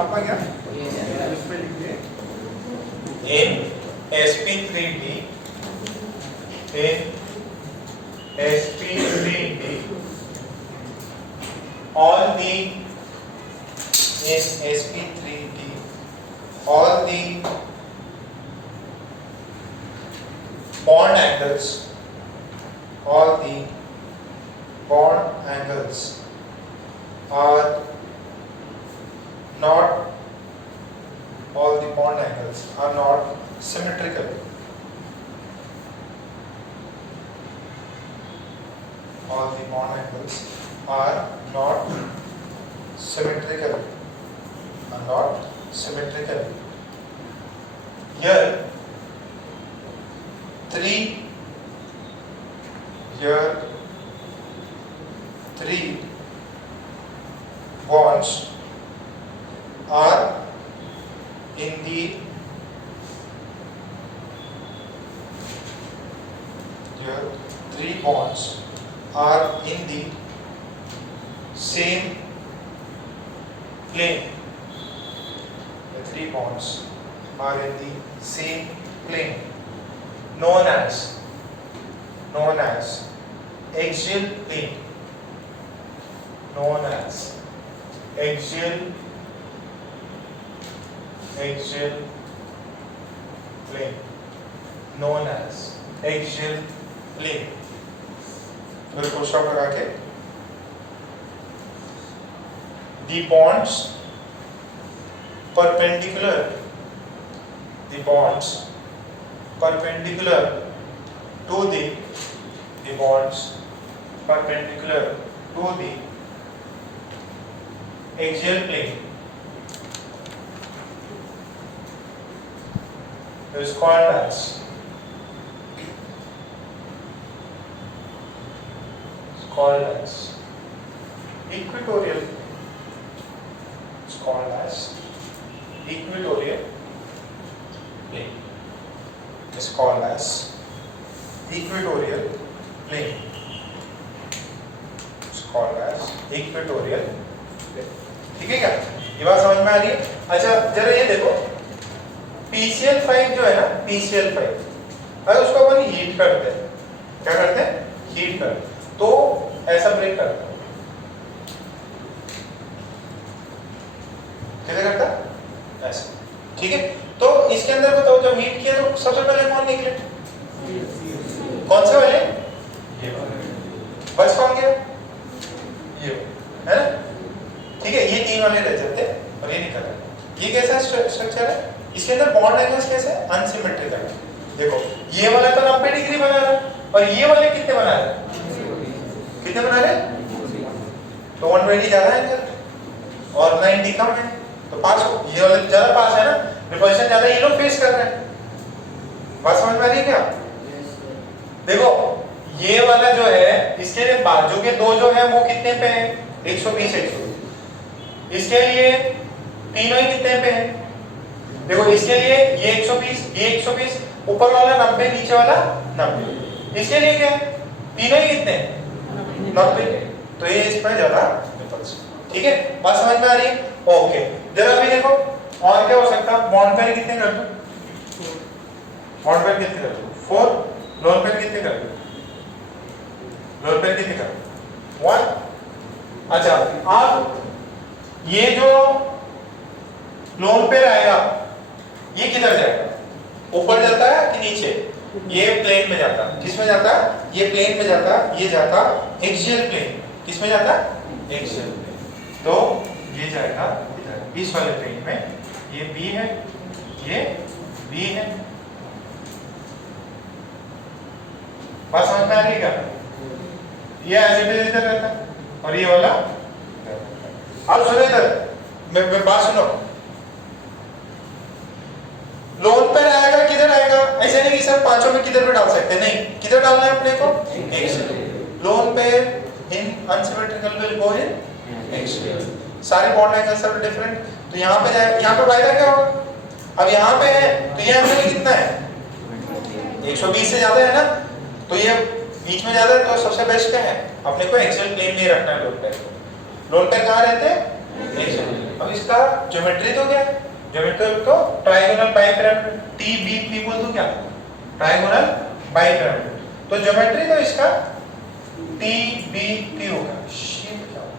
आपका क्या इसमें लिखिए in sp3d all the bond angles are not symmetrical. All the bond angles are not symmetrical. Here three bonds are in the here 3 bonds are in the same plane. The 3 bonds are in the same plane, known as axial plane, known as axial plane, known as axial plane. फिर full stop लगा के the bonds perpendicular to the axial plane is called as equatorial. It's called as equatorial plane. It's called as equatorial plane. It's called as equatorial plane. ठीक है क्या? ये बात समझ में आ रही है? अच्छा जरा ये देखो, PCl5 जो है ना, PCl5 अगर उसको अपन हीट करते हैं, क्या करते हैं? हीट करते हैं, तो ऐसा ब्रेक करता है। कैसे करता है? ऐसे। ठीक है, तो इसके अंदर बताओ जब हीट किया तो सबसे पहले कौन निकले? कौन से वाले? ये वाले। बस कौन गया? ये है ना? ठीक है, ये 3 वाले रह जाते हैं और ये निकल रहा है। ये कैसा स्ट्रक्चर है? इसके अंदर बॉन्ड एंगल्स कैसे है? अनसिमेट्रिकल है। देखो ये वाला तो 90 डिग्री बना रहा है और ये वाले कितने बना रहे हैं? कितने बना रहे हैं? तो 120 ज्यादा एंगल और 90 कम है, तो पास हो। ये वाले ज्यादा पास है ना, रिपल्शन ज्यादा ये लोग फेस कर रहे हैं। बात समझ में आ रही है क्या? देखो ये वाला जो है, इसके लिए बाजू के दो जो है वो कितने पे है? 120 120। इसके लिए तीनों ही कितने पे है? देखो इसके लिए ये 120, ये 120, ऊपर वाला 90, नीचे वाला 90। इसके लिए क्या है? तीनों ही कितने हैं? 90। तो ये इसमें ज्यादा रिपल्शन। ठीक है, बात समझ में आ रही है? ओके, जरा अभी देखो और क्या हो सकता है? बॉन्ड पेयर कितने कर दो? बॉन्ड पेयर कितने कर दो? 4। लोन पेयर कितने कर दो? लोन पेयर कितने कर दो? 1। अच्छा, अब ये जो लोन पेयर आएगा ये किधर जाएगा? ऊपर जाता है कि नीचे? ये प्लेन में जाता है। किस में जाता है? ये प्लेन में जाता है। ये जाता एक्सियल प्लेन। किस में जाता? Axial plane. तो ये जाएगा इधर इस वाले प्लेन में। ये B है, ये B है। बात समझ में आ रही है क्या? ये ऐसे भी इधर रहता है और ये वाला। अब सुनो इधर, मैं बात सुनो। लोन पर आएगा किधर आएगा? ऐसे नहीं कि सर पांचों में किधर पे डाल सकते हैं, नहीं, किधर डालना है अपने को? Axial. Lone pair in unsymmetrical will go in axial. सारे बॉन्ड एंगल्स आर डिफरेंट। तो यहाँ पे जाए, यहाँ पे फायदा क्या होगा? अब यहाँ पे है तो ये एंगल कितना है? 120 से ज्यादा है ना, तो ये बीच में ज्यादा है, तो सबसे बेस्ट क्या है? अपने को एक्सियल प्लेन में रखना है लोन पे। लोन पे कहाँ रहते हैं? एक्सियल। अब इसका ज्योमेट्री तो क्या है? ज्योमेट्री तो ट्रायंगुलर बाइपिरामिड, TBP बोल दूं क्या? ट्रायंगुलर बाइपिरामिड। तो ज्योमेट्री तो इसका TBP होगा। शेप क्या होगा?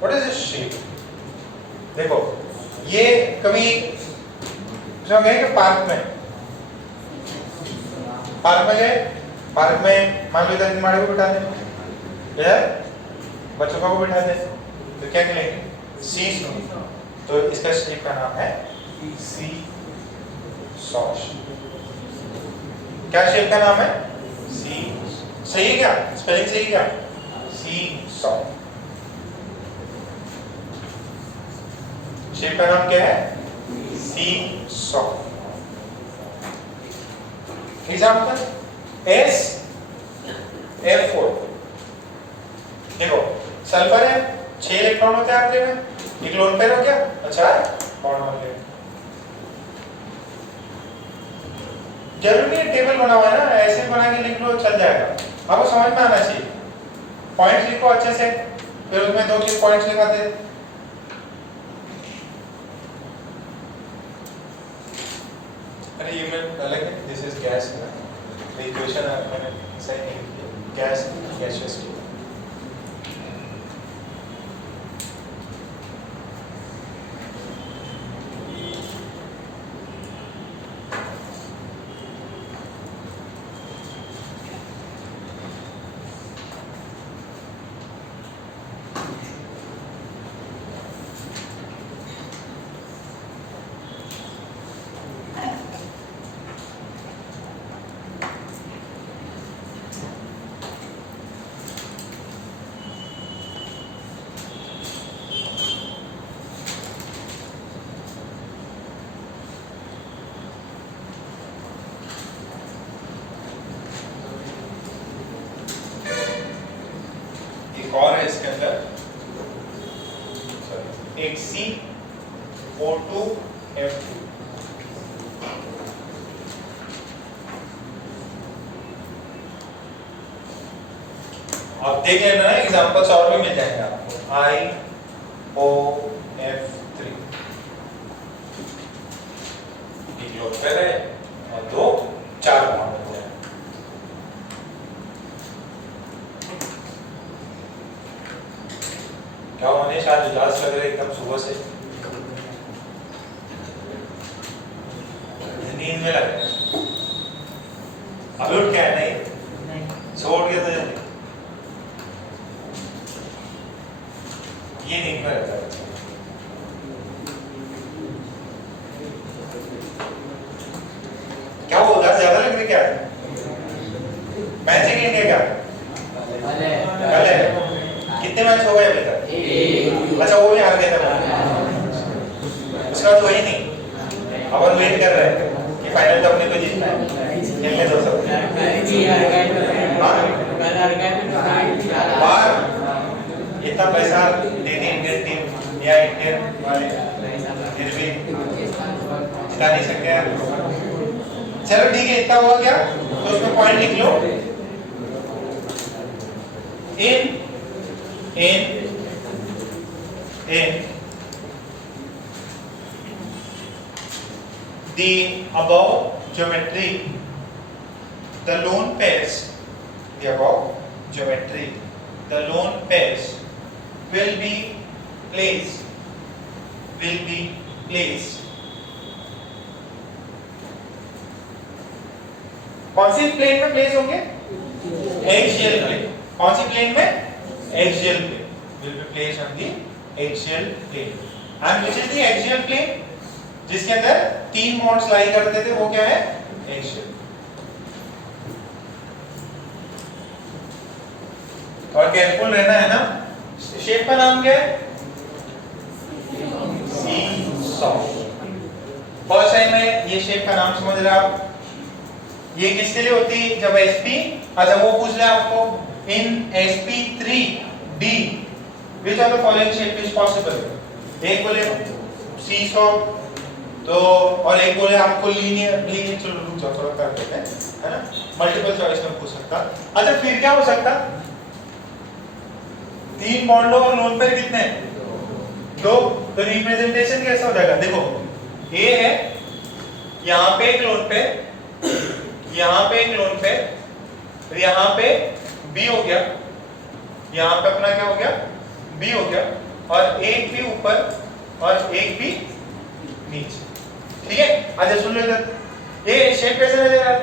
What is this shape? देखो ये कभी जो गए कि पार्क में गए, पार्क में मान लो इधर माड़े को बिठा दें, इधर बच्चों को बिठा दें, तो क्या करेंगे? सी। तो इसका शेप का नाम है सी सॉ। क्या शेप का नाम है? सी। सही है क्या? स्पेलिंग सही क्या? सी सॉ। शेप का नाम क्या है? सी सॉ। Example SF4। देखो सल्फर है, 6 इलेक्ट्रॉन होते हैं आपके में, एक लोन पेयर हो गया। अच्छा है बॉन्ड बन गया। जरूरी नहीं टेबल बना हुआ है ना, ऐसे बना के लिख लो चल जाएगा, आपको समझ में आना चाहिए। पॉइंट्स लिखो अच्छे से, फिर उसमें 2-3 पॉइंट्स लिखाते। अरे ये मैं अलग है, दिस इज गैस है ना, इक्वेशन मैंने सही नहीं लिखी, गैस गैसियस स्टेट। और है इसके अंदर एक CO2F2, आप देख लेना ना, एग्जांपल्स और भी मिल जाएंगे आपको। IOF3 एक लोड पे है और 4 बॉन्ड हो जाए। क्या होने शायद उदास लग रहे एकदम सुबह से, नींद में लग रहे, अभी उठ क्या है? नहीं सो उठ गया तो जल्दी, ये नींद में रहता है। क्या वो उदास ज्यादा लग रही क्या? मैच है कि इंडिया क्या? कल है। कितने मैच हो गए अभी तक? अच्छा वो भी हार गए थे, उसका तो वही नहीं, अपन वेट कर रहे हैं कि फाइनल तो अपने को जीतना है, खेलने दो सब। बाहर इतना पैसा देती इंडियन टीम या इंडियन वाले फिर भी जिता नहीं सकते यार। चलो ठीक है, इतना हुआ क्या, तो उसमें पॉइंट लिख लो। in the above geometry, the lone pairs will be placed कौन सी प्लेन में प्लेस होंगे? Axial plane. कौन सी प्लेन में? Axial plane will be placed on the axial plane. And which is the axial plane? जिसके अंदर 3 बॉन्ड्स लाई करते थे, वो क्या है? एक्सियल। और केयरफुल रहना है ना, शेप का नाम क्या है? सीसॉ। फर्स्ट टाइम में ये शेप का नाम समझ रहे आप? ये किसके लिए होती है? जब sp, अच्छा वो पूछ रहे आपको, in sp3d which of the following shape is possible? एक बोले सीसॉ तो, और एक बोले आपको लीनियर, चलो रुक जाओ थोड़ा कर देते हैं, है ना, मल्टीपल चॉइस में पूछ सकता। अच्छा फिर क्या हो सकता? 3 बॉन्डों और लोन पेयर कितने? 2। तो रिप्रेजेंटेशन कैसा हो जाएगा? देखो ए है, यहाँ पे एक लोन पेयर, यहाँ पे एक लोन पेयर, यहाँ पे बी हो गया, यहाँ पे अपना क्या हो गया? बी हो गया, और एक भी ऊपर और एक भी नीचे, ठीक है। अच्छा सुन लो इधर, ये शेप कैसे नजर आ रहा है?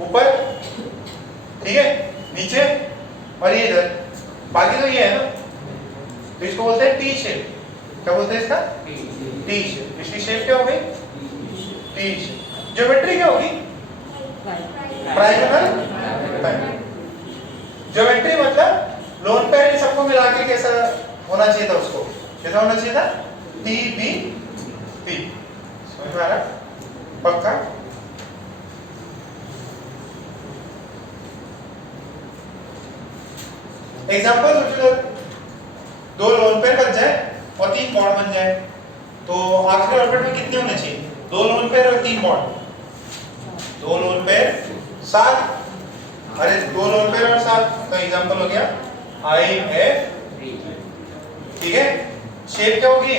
ऊपर, ठीक है, नीचे, और ये इधर, बाकी तो ये है ना, तो इसको बोलते हैं टी शेप। क्या बोलते हैं इसका? T shape. इसकी शेप क्या हो गई? T shape. ज्योमेट्री क्या होगी? ट्रायंगल। ज्योमेट्री मतलब लोन पेयर सबको मिला के कैसा होना चाहिए था? उसको कैसा होना चाहिए था? T B P. समझ में आ रहा? पक्का? एग्जांपल सोच लो, 2 लोन पेयर बन जाए और 3 बॉन्ड बन जाए, तो आखिरी ऑर्बिट में कितने होने चाहिए? 2 लोन पेयर और 3 बॉन्ड। 2 लोन पेयर 7, अरे 2 लोन पेयर और 7 तो एग्जांपल हो गया IF, ठीक है। शेप क्या होगी?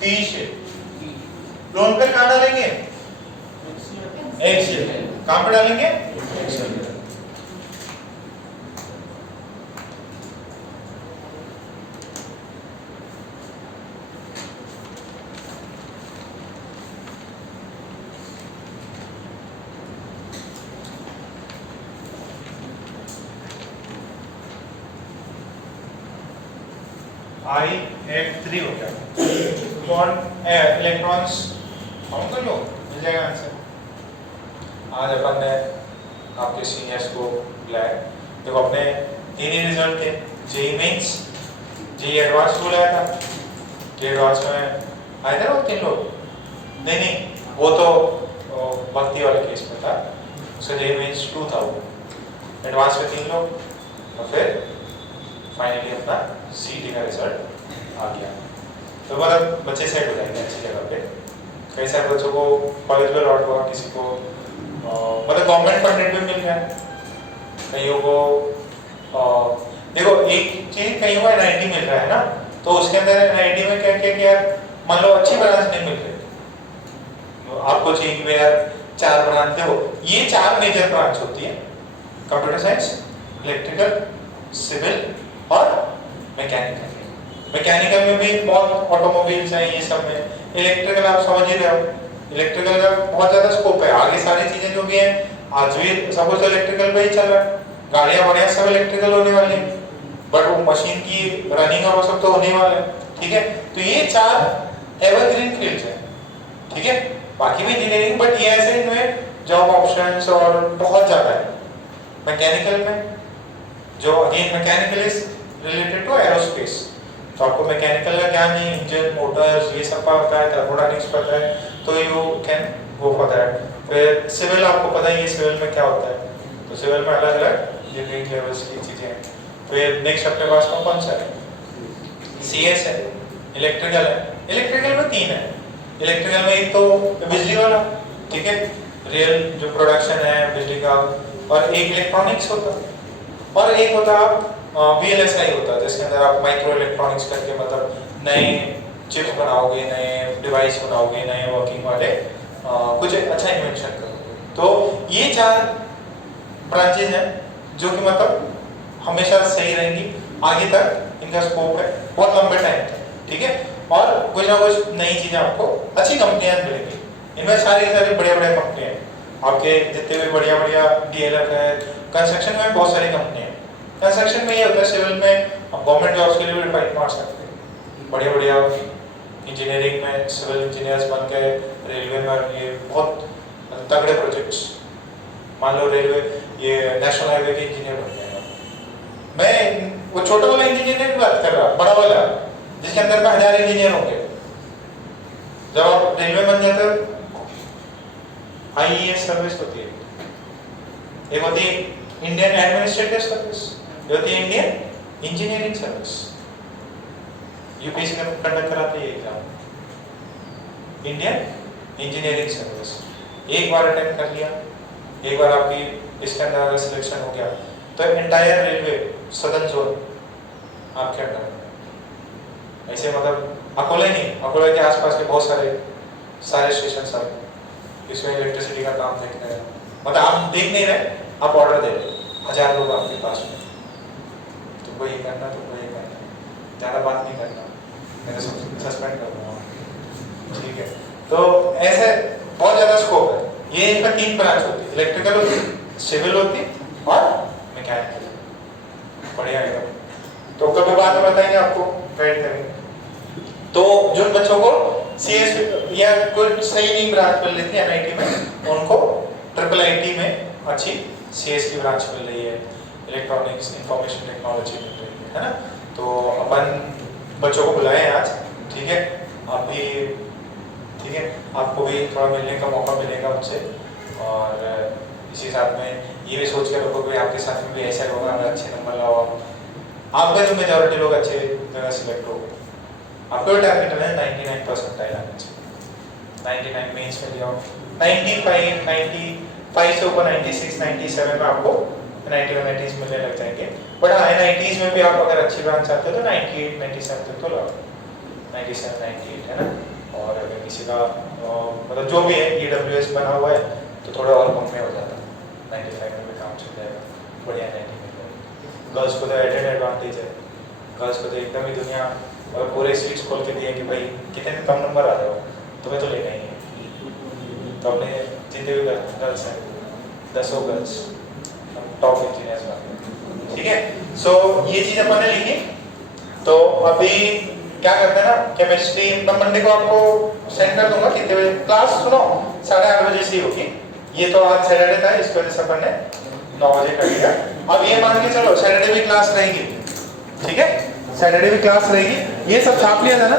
T shape. लोन पेयर कहाँ डालेंगे? एक्सियल। कहाँ पे डालेंगे? एक्सियल। IF3 हो गया। कौन इलेक्ट्रॉन्स काउंट कर लो, मिल जाएगा आंसर। आज अपन ने आपके सीनियर्स को बुलाया। देखो अपने 3 ही रिजल्ट थे, जेई मेंस, जेई एडवांस को लाया था। जेई एडवांस में आए थे वो 3 लोग? नहीं, वो तो भक्ति वाले केस में था। सो जेई मेंस 2 था वो, एडवांस में 3 लोग, और फिर फाइनली अपना सीटी का रिजल्ट आ गया। तो मतलब बच्चे सेट हो जाएंगे अच्छी जगह पे। कई सारे बच्चों को कॉलेज में लौट हुआ, किसी को मतलब गवर्नमेंट फंडेड भी मिल गया, कईयों को देखो एक चीज कईयों को NIT मिल रहा है ना, तो उसके अंदर NIT में क्या क्या यार मान लो अच्छी ब्रांच नहीं मिल रही, तो आपको चाहिए कि यार 4 ब्रांच हो। ये 4 मेजर ब्रांच होती है, कंप्यूटर साइंस, इलेक्ट्रिकल, सिविल और मैकेनिकल। मैकेनिकल में भी बहुत ऑटोमोबाइल्स हैं, ये सब में। इलेक्ट्रिकल आप समझ ही रहे हो, इलेक्ट्रिकल का बहुत ज्यादा स्कोप है। आगे सारी चीजें जो भी हैं आज भी सब कुछ इलेक्ट्रिकल पे ही चल रहा है। गाड़ियां बढ़िया सब इलेक्ट्रिकल होने वाली है, बट वो मशीन की रनिंग और वो सब तो होने वाला है, ठीक है। तो ये 4 एवरग्रीन फील्ड्स हैं, ठीक है। बाकी भी इंजीनियरिंग, बट ये ऐसे इनमें जॉब ऑप्शंस और बहुत ज्यादा है। मैकेनिकल में जो again mechanical is related to aerospace, तो आपको मैकेनिकल का ज्ञान नहीं, इंजन, मोटर्स ये सब पता है, थर्मोडायनेमिक्स पता है, तो you can go for that. फिर सिविल आपको पता ही है सिविल में क्या होता है, तो सिविल में अलग अलग इंजीनियरिंग लेवल्स की चीजें हैं। फिर नेक्स्ट अपने पास कौन सा है? CS है, इलेक्ट्रिकल है। इलेक्ट्रिकल में 3 है। इलेक्ट्रिकल में एक तो बिजली वाला, ठीक है, रियल जो प्रोडक्शन है बिजली का, और एक इलेक्ट्रॉनिक्स होता है, और एक होता है VLSI होता है, जिसके अंदर आप माइक्रो इलेक्ट्रॉनिक्स करके मतलब नए चिप्स बनाओगे, नए डिवाइस बनाओगे, नए वर्किंग वाले कुछ अच्छा इन्वेंशन करोगे। तो ये 4 ब्रांचेज हैं जो कि मतलब हमेशा सही रहेंगी, आगे तक इनका स्कोप है बहुत लंबे टाइम तक, ठीक है। और कुछ ना कुछ नई चीजें आपको अच्छी कंपनियां मिलेंगी, इनमें सारी बड़े बड़े कंपनियां हैं आपके जितने भी बढ़िया बढ़िया DLF है। कंस्ट्रक्शन में बहुत सारी कंपनियां हैं। कंस्ट्रक्शन में ये होता है, सिविल में आप गवर्नमेंट जॉब्स के लिए भी ट्राई मार सकते हैं, बढ़िया बढ़िया इंजीनियरिंग में सिविल इंजीनियर्स बन के रेलवे में ये बहुत तगड़े प्रोजेक्ट्स, मान लो रेलवे ये नेशनल हाईवे के इंजीनियर बन गए। मैं वो छोटा वाला इंजीनियर की बात कर रहा, बड़ा वाला जिसके अंदर में 1000 इंजीनियर होंगे। जब आप रेलवे बन जाते हो, IAS सर्विस होती है, एक होती है इंडियन एडमिनिस्ट्रेटिव सर्विस, जो होती है इंडियन इंजीनियरिंग सर्विस। UPSC में कंडक्ट कराते हैं एग्जाम, इंडियन इंजीनियरिंग सर्विस। एक बार अटेंड कर लिया, एक बार आपकी इसके अंदर अगर सिलेक्शन हो गया तो एंटायर रेलवे सदर्न जोन आपके अंडर। ऐसे मतलब अकोला नहीं, अकोला के आसपास के बहुत सारे स्टेशन सब इसमें इलेक्ट्रिसिटी का काम देख रहे हैं। मतलब आप देख नहीं रहे, आप ऑर्डर दे रहे, 1000 लोग आपके पास में, तुमको ये करना, तुमको ये करना, ज़्यादा बात नहीं करना, मैं सस्पेंड कर दूँगा, ठीक है। तो ऐसे बहुत ज़्यादा स्कोप है। ये इनका 3 ब्रांच होती है, इलेक्ट्रिकल होती, सिविल होती और मैकेनिकल। बढ़िया है, तो कभी बाद में बताएंगे आपको, गाइड करेंगे। तो जो बच्चों को CS या कोई सही नहीं ब्रांच मिल रही थी NIT में, उनको IIIT में अच्छी CS की ब्रांच मिल रही है, इलेक्ट्रॉनिक्स इंफॉर्मेशन टेक्नोलॉजी मिल रही है ना। तो अपन बच्चों को बुलाएं आज, ठीक है। आप भी ठीक है, आपको भी थोड़ा मिलने का मौका मिलेगा उनसे, और इसी साथ में ये भी सोच के रखो कि आपके साथ में भी ऐसा होगा, अगर अच्छे नंबर लाओ आपका जो मेजॉरिटी लोग अच्छे जगह सिलेक्ट हो गए। आपका भी टारगेट है 99% आना चाहिए, 99 मेंस में ले आओ, 95 से ऊपर 96 97 में आपको 91 90s मिलने लग जाएंगे। बट हाँ 90s में भी आप अगर अच्छी ब्रांच चाहते हो तो 98 97 तक तो लो, 97 98 है ना। और अगर किसी का मतलब जो भी है EWS बना हुआ है तो थोड़ा और कम में हो जाता है, 95 में भी काम चल जाएगा, बढ़िया 90 में जाएगा। गर्ल्स को तो एडेड एडवांटेज है, गर्ल्स को तो एकदम ही दुनिया और पूरे सीट्स खोल के दिए कि भाई कितने कम नंबर आ रहे हो तुम्हें तो लेना ही है। तो अपने जितने भी गर्ल्स हैं 10 गर्ल्स टॉप इंजीनियर्स बने, ठीक है। सो ये चीज़ अपन ने लिखी। तो अभी क्या करते हैं ना, केमिस्ट्री मैं मंडे को आपको सेंड कर दूंगा कितने बजे क्लास, सुनो 8:30 बजे से ही होगी। ये तो आज सैटरडे था, इस वजह से अपन ने 9 बजे कर दिया। अब ये मान के चलो सैटरडे भी क्लास रहेगी, ठीक है, सैटरडे भी क्लास रहेगी। ये सब छाप लिया था ना।